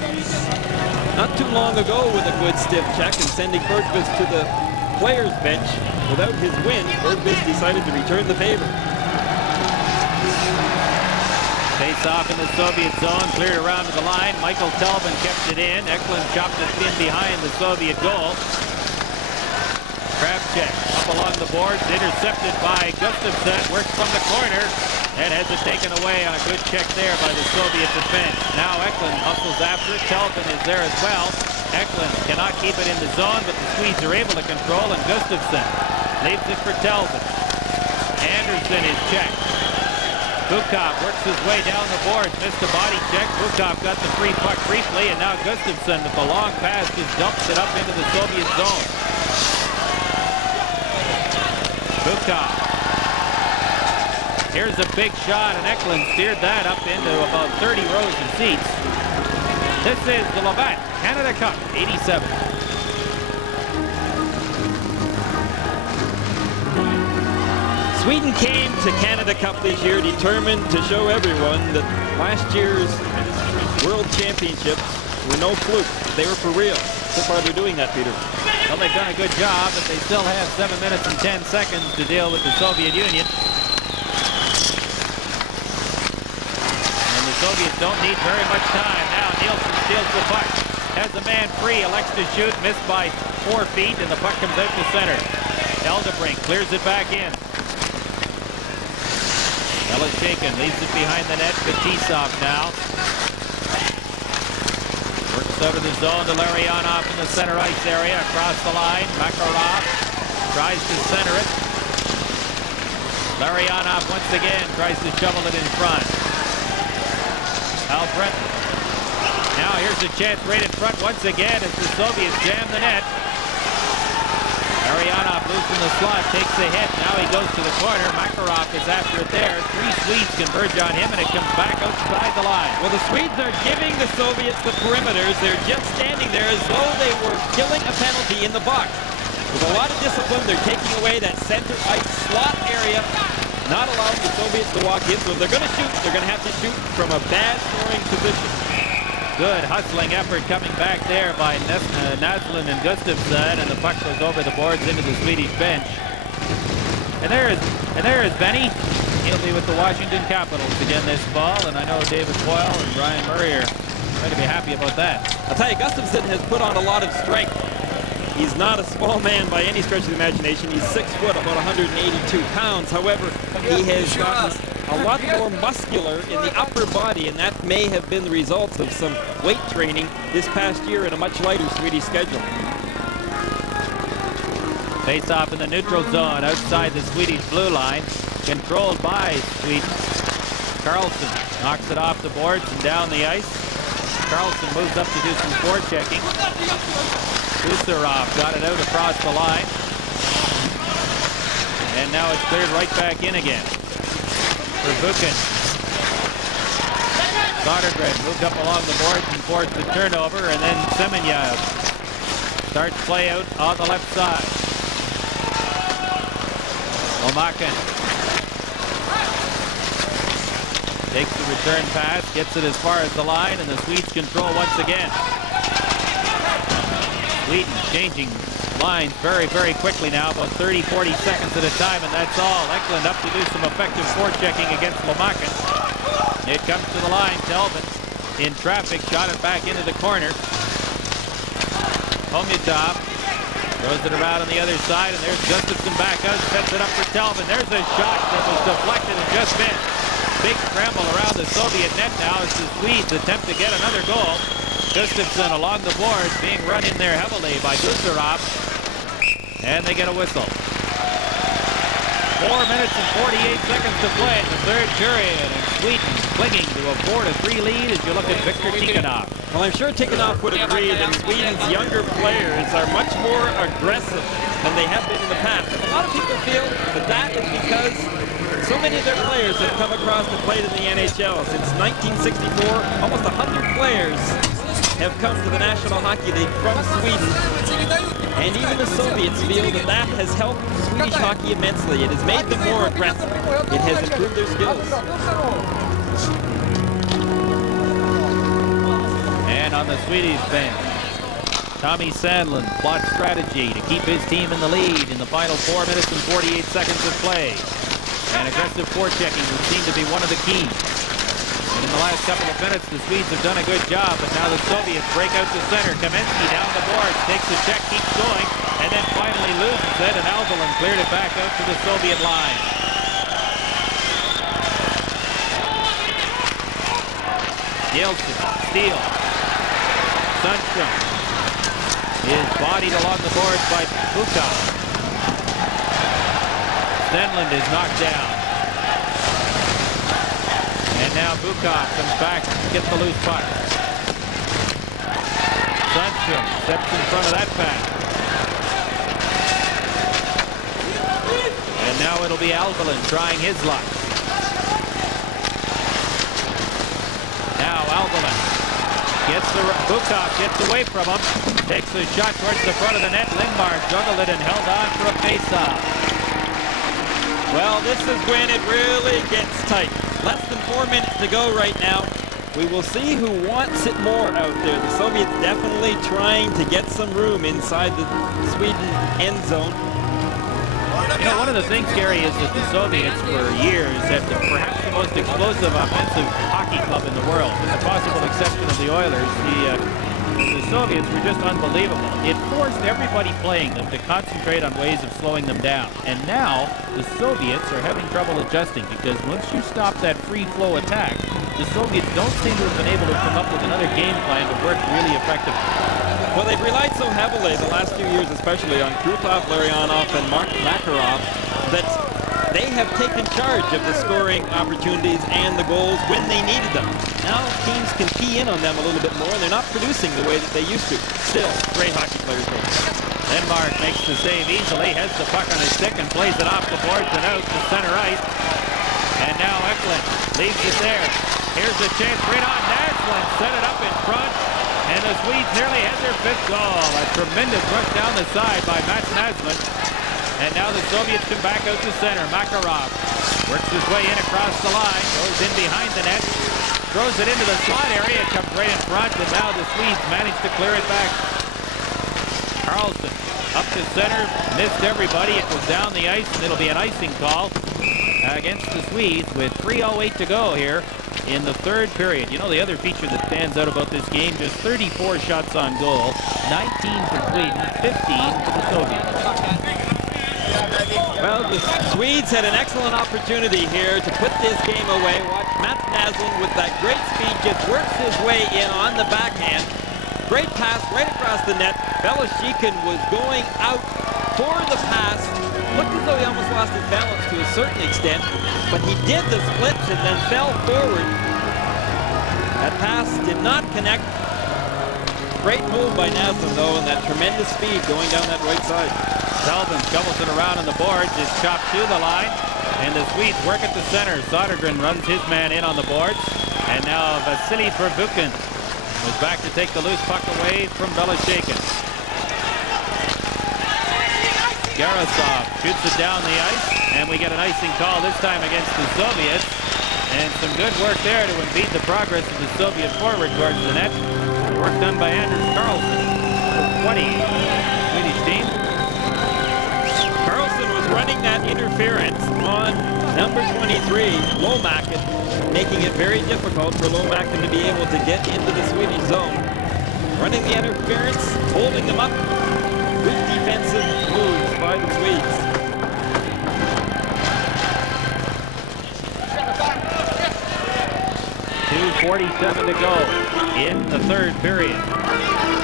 not too long ago with a good stiff check and sending Bergqvist to the players' bench. Without his win, Bergqvist decided to return the favor. Face off in the Soviet zone, cleared around to the line. Michael Telvin kept it in. Eklund chopped it in behind the Soviet goal. Kravchuk up along the boards, intercepted by Gustafsson, works from the corner, and has it taken away on a good check there by the Soviet defense. Now Eklund hustles after it. Telvin is there as well. Eklund cannot keep it in the zone, but the Swedes are able to control, and Gustafsson leaves it for Telvin. Andersson is checked. Bukov works his way down the boards, missed a body check. Bukov got the free puck briefly, and now Gustafsson with the long pass just dumps it up into the Soviet zone. Bukov. Here's a big shot, and Eklund steered that up into about 30 rows of seats. This is the Labatt Canada Cup 87. Sweden came to Canada Cup this year determined to show everyone that last year's World Championships were no fluke. They were for real. So far they're doing that, Peter. Well, they've done a good job, but they still have 7 minutes and 10 seconds to deal with the Soviet Union. And the Soviets don't need very much time. Now Nilsson steals the puck. Has a man free, elects to shoot, missed by 4 feet, and the puck comes out to center. Eldebrink clears it back in. Belashekin leaves it behind the net. Fetisov now. Works over the zone to Larionov in the center ice area. Across the line, Makarov tries to center it. Larionov once again tries to shovel it in front. Albrecht. Now here's a chance right in front once again as the Soviets jam the net. Larionov loose in the slot, takes a hit. Now he goes to the corner. Makarov is after it there. 3 Swedes converge on him, and it comes back outside the line. Well, the Swedes are giving the Soviets the perimeters. They're just standing there as though they were killing a penalty in the box. With a lot of discipline, they're taking away that center ice slot area, not allowing the Soviets to walk in. So if they're going to shoot, they're going to have to shoot from a bad scoring position. Good hustling effort coming back there by Naslund and Gustafsson, and the puck goes over the boards into the Swedish bench. And there is Benny. He'll be with the Washington Capitals again this fall, and I know David Boyle and Brian Murray are going to be happy about that. I'll tell you, Gustafsson has put on a lot of strength. He's not a small man by any stretch of the imagination. He's 6 foot, about 182 pounds. However, he has gotten a lot more muscular in the upper body, and that may have been the result of some weight training this past year in a much lighter Swedish schedule. Face off in the neutral zone outside the Swedish blue line, controlled by Sweden. K.Karlsson knocks it off the boards and down the ice. K.Karlsson moves up to do some forechecking. Kucherov got it out across the line. And now it's cleared right back in again for Buchan. Sodergren moved up along the boards and forced the turnover, and then Semenyev starts play out on the left side. Lomaken takes the return pass, gets it as far as the line, and the Swedes control once again. Sweden changing lines very, very quickly now, about 30, 40 seconds at a time, and that's all. Eklund up to do some effective forechecking against Lomaken. It comes to the line. Telvin in traffic, shot it back into the corner. Pomyatov throws it around on the other side, and there's Gustafsson back out, sets it up for Telvin. There's a shot that was deflected and just missed. Big scramble around the Soviet net now as the Swedes attempt to get another goal. Gustafsson along the boards, being run in there heavily by Kucherov, and they get a whistle. 4 minutes and 48 seconds to play in the third period, and Sweden clinging to a 4-3 lead as you look at Viktor Tikhonov. Well, I'm sure Tikhonov would agree that Sweden's younger players are much more aggressive than they have been in the past. And a lot of people feel that that is because so many of their players have come across and played in the NHL. Since 1964, almost 100 players have come to the National Hockey League from Sweden, and even the Soviets feel that that has helped Swedish hockey immensely. It has made them more aggressive. It has improved their skills. And on the Swedish bench, Tommy Sandlund plots strategy to keep his team in the lead in the final 4 minutes and 48 seconds of play. And aggressive forechecking would seem to be one of the keys. And in the last couple of minutes, the Swedes have done a good job, but now the Soviets break out to center. Kamensky down the boards, takes a check, keeps going, and then finally loses it, and Alvelin cleared it back out to the Soviet line. Nilsson, steal. Sundstrom is bodied along the boards by Bukov. Stenlund is knocked down. And now Bukov comes back, gets the loose puck. Sundstrom steps in front of that pass. And now it'll be Alvelin trying his luck. Now Alvelin gets Bukov gets away from him, takes a shot towards the front of the net. Lindmark juggled it and held on for a face-off. Well, this is when it really gets tight. Less than 4 minutes to go right now. We will see who wants it more out there. The Soviets definitely trying to get some room inside the Sweden end zone. You know, one of the things, Gary, is that the Soviets for years had perhaps the most explosive offensive hockey club in the world. With the possible exception of the Oilers, the Soviets were just unbelievable. It forced everybody playing them to concentrate on ways of slowing them down. And now the Soviets are having trouble adjusting, because once you stop that free flow attack, the Soviets don't seem to have been able to come up with another game plan to work really effectively. Well, they've relied so heavily the last few years, especially on Krutov, Larionov, and Makarov, that they have taken charge of the scoring opportunities and the goals when they needed them. Now teams can key in on them a little bit more, and they're not producing the way that they used to. Still, great hockey players, though. Lindmark makes the save easily, has the puck on his stick and plays it off the boards and out to center ice. And now Eklund leaves it there. Here's a chance right on Naslund, set it up in front. And the Swedes nearly had their 5th goal. A tremendous rush down the side by Mats Naslund. And now the Soviets come back out to center. Makarov works his way in across the line, goes in behind the net, throws it into the slot area, it comes right in front, and now the Swedes manage to clear it back. Karlsson up to center, missed everybody. It was down the ice, and it'll be an icing call against the Swedes with 3:08 to go here in the 3rd period. You know, the other feature that stands out about this game, just 34 shots on goal, 19 for Sweden, 15 for the Soviets. Well, the Swedes had an excellent opportunity here to put this game away. Watch Mats Naslund with that great speed just works his way in on the backhand. Great pass right across the net. Belashikhin was going out for the pass. Looked as though he almost lost his balance to a certain extent, but he did the splits and then fell forward. That pass did not connect. Great move by Naslund, though, and that tremendous speed going down that right side. Selvin shovels it around on the boards, is chopped to the line, and the Swedes work at the center. Sodergren runs his man in on the boards, and now Vasily Pervukin was back to take the loose puck away from Belashikhin. Garasov shoots it down the ice, and we get an icing call this time against the Soviets. And some good work there to impede the progress of the Soviet forward towards the net. Work done by Anders Karlsson, 20, Swedish team. Karlsson was running that interference on number 23, Lomakin, making it very difficult for Lomakin to be able to get into the Swedish zone. Running the interference, holding them up. Good defensive moves by the Swedes. .247 to go in the 3rd period.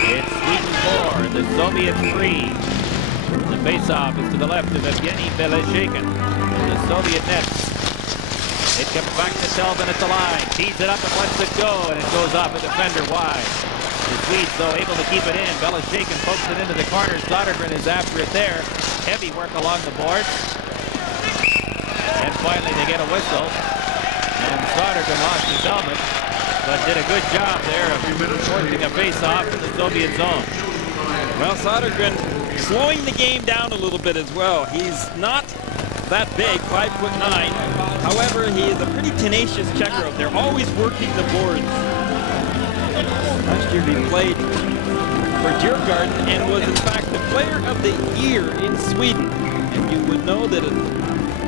It's Sweden 4, the Soviets 3. The face-off is to the left of Evgeny Belashikhin. The Soviet net. It comes back to Selvin at the line. Tees it up and lets it go, and it goes off a defender wide. The Swedes, though, able to keep it in. Belashikhin pokes it into the corner. Sodergren is after it there. Heavy work along the boards. And finally, they get a whistle. And Sodergren lost his helmet. but did a good job there of forcing a face-off in the Soviet zone. Well, Sodergren slowing the game down a little bit as well. He's not that big, 5'9". However, he is a pretty tenacious checker out there, always working the boards. Last year he played for Djurgården and was in fact the player of the year in Sweden. And you would know that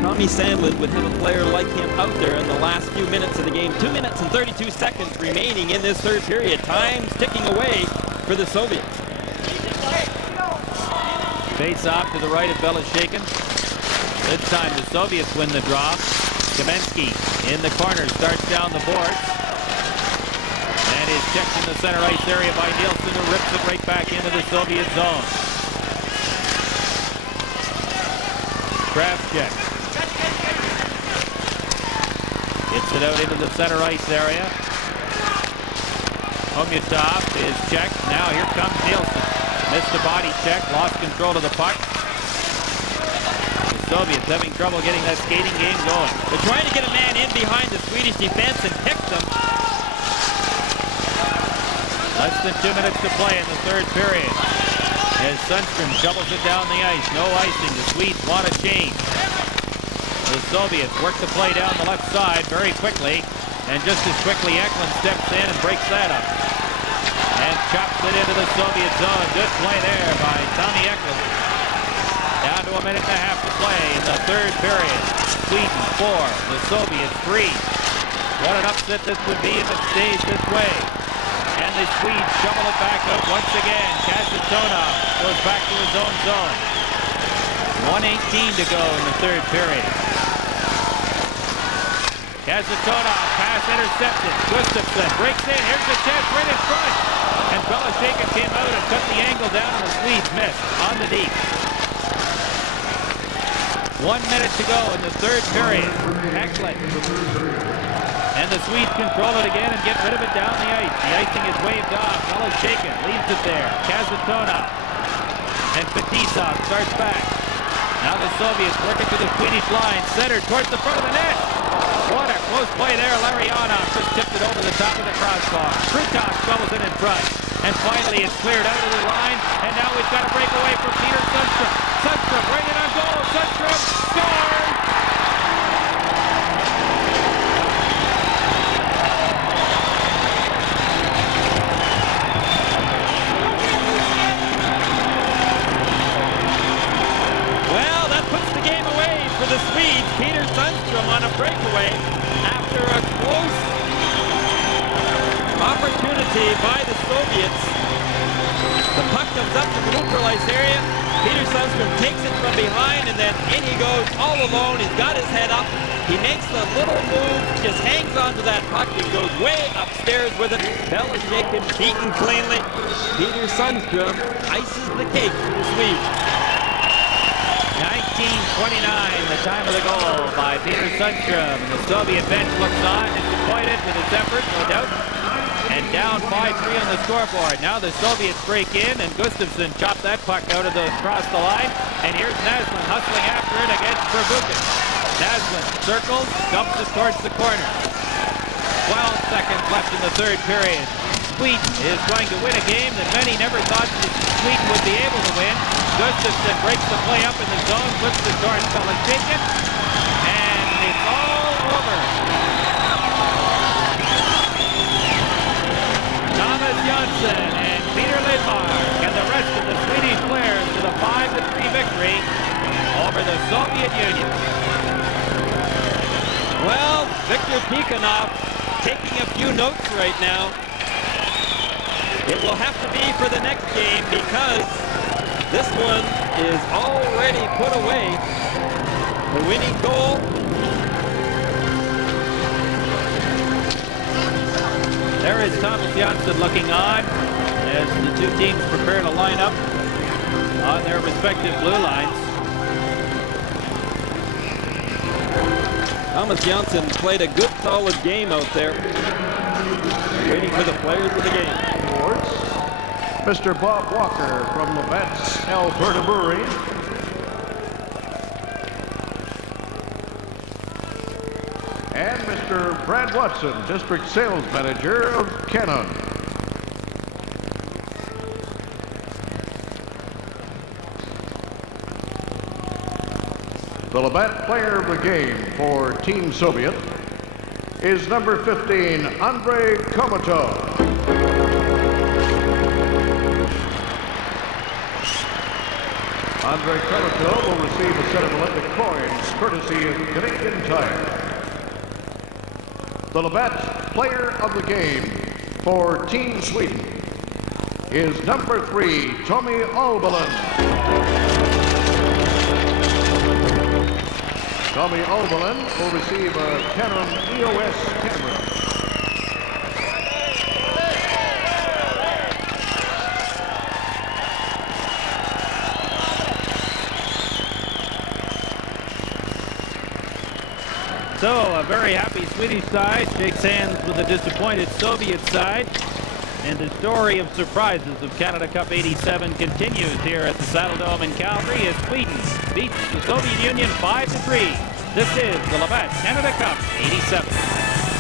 Tommy Sandlin would have a player like him out there in the last few minutes of the game. 2 minutes and 32 seconds remaining in this third period. Time ticking away for the Soviets. Face off to the right of Belosheikin. This time the Soviets win the draw. Kamensky in the corner starts down the boards. And is checked in the center ice area by Nilsson, who rips it right back into the Soviet zone. Kravchuk gets it out into the center ice area. Homyatov is checked. Now here comes Nilsson. Missed a body check, lost control of the puck. The Soviets having trouble getting that skating game going. They're trying to get a man in behind the Swedish defense and pick them. Less than 2 minutes to play in the third period. As Sundström shovels it down the ice. No icing. The Swedes want a change. The Soviets work the play down the left side very quickly. And just as quickly, Eklund steps in and breaks that up. And chops it into the Soviet zone. Good play there by Tommy Eklund. Down to 1.5 minutes to play in the third period. Sweden 4, the Soviets 3. What an upset this would be if it stays this way. And the Swedes shovel it back up once again. Kasatonov goes back to his own zone. 1:18 to go in the third period. Kasatonov, pass intercepted. Gustafsson breaks in. Here's the chance right in front. And Belosheikin came out and cut the angle down, and the Swedes missed on the deep. 1 minute to go in the third period. Eklund. And the Swedes control it again and get rid of it down the ice. The icing is waved off. Belosheikin leaves it there. Kasatonov. And Fetisov starts back. Now the Soviets working to the Swedish line. Centered towards the front of the net. What a close play there. Larionov just tipped it over the top of the crossbar. Krutov shovels it in front. And finally it's cleared out of the line. And now we've got a breakaway for Peter Sundström. Sundström right in on goal. Sundström scores! Well, that puts the game away for the Swedes. Peter Sundström on a breakaway after a close opportunity by the Soviets. The puck comes up to the neutralized area. Peter Sundström takes it from behind, and then in he goes all alone. He's got his head up. He makes the little move, just hangs onto that puck and goes way upstairs with it. Belosheikin beaten cleanly. Peter Sundström ices the cake for the Swedes. 19:29, the time of the goal by Peter Sundström. And the Soviet bench looks on, disappointed with his effort, no doubt. And down 5-3 on the scoreboard. Now the Soviets break in, and Gustafsson chopped that puck out of across the line. And here's Naslund hustling after it against Verbuchen. Naslund circles, dumps it towards the corner. 12 seconds left in the third period. Sweden is going to win a game that many never thought that Sweden would be able to win. Gustafsson breaks the play up in the zone, flips it towards Belosheikin, and it's all over. J.Yonsson and Peter Lidmark and the rest of the Swedish players with a 5-3 victory over the Soviet Union. Well, Viktor Tikhonov taking a few notes right now. It will have to be for the next game because this one is already put away. The winning goal. There is Thomas J.Yonsson looking on as the two teams prepare to line up on their respective blue lines. Thomas J.Yonsson played a good, solid game out there. Waiting for the players of the game. Mr. Bob Walker from Labatt's Alberta Brewery. and Mr. Brad Watson, District Sales Manager of Canon. The Labatt player of the game for Team Soviet is number 15, Andrei Komatov. Andrei Komatov will receive a set of Olympic coins courtesy of Canadian Tire. The Labatt player of the game for Team Sweden is number 3, Tommy Albalan. Tommy Albalan will receive a Canon EOS camera. So a very happy Swedish side shakes hands with a disappointed Soviet side. And the story of surprises of Canada Cup 87 continues here at the Saddle Dome in Calgary as Sweden beats the Soviet Union 5-3. This is the Labatt Canada Cup 87.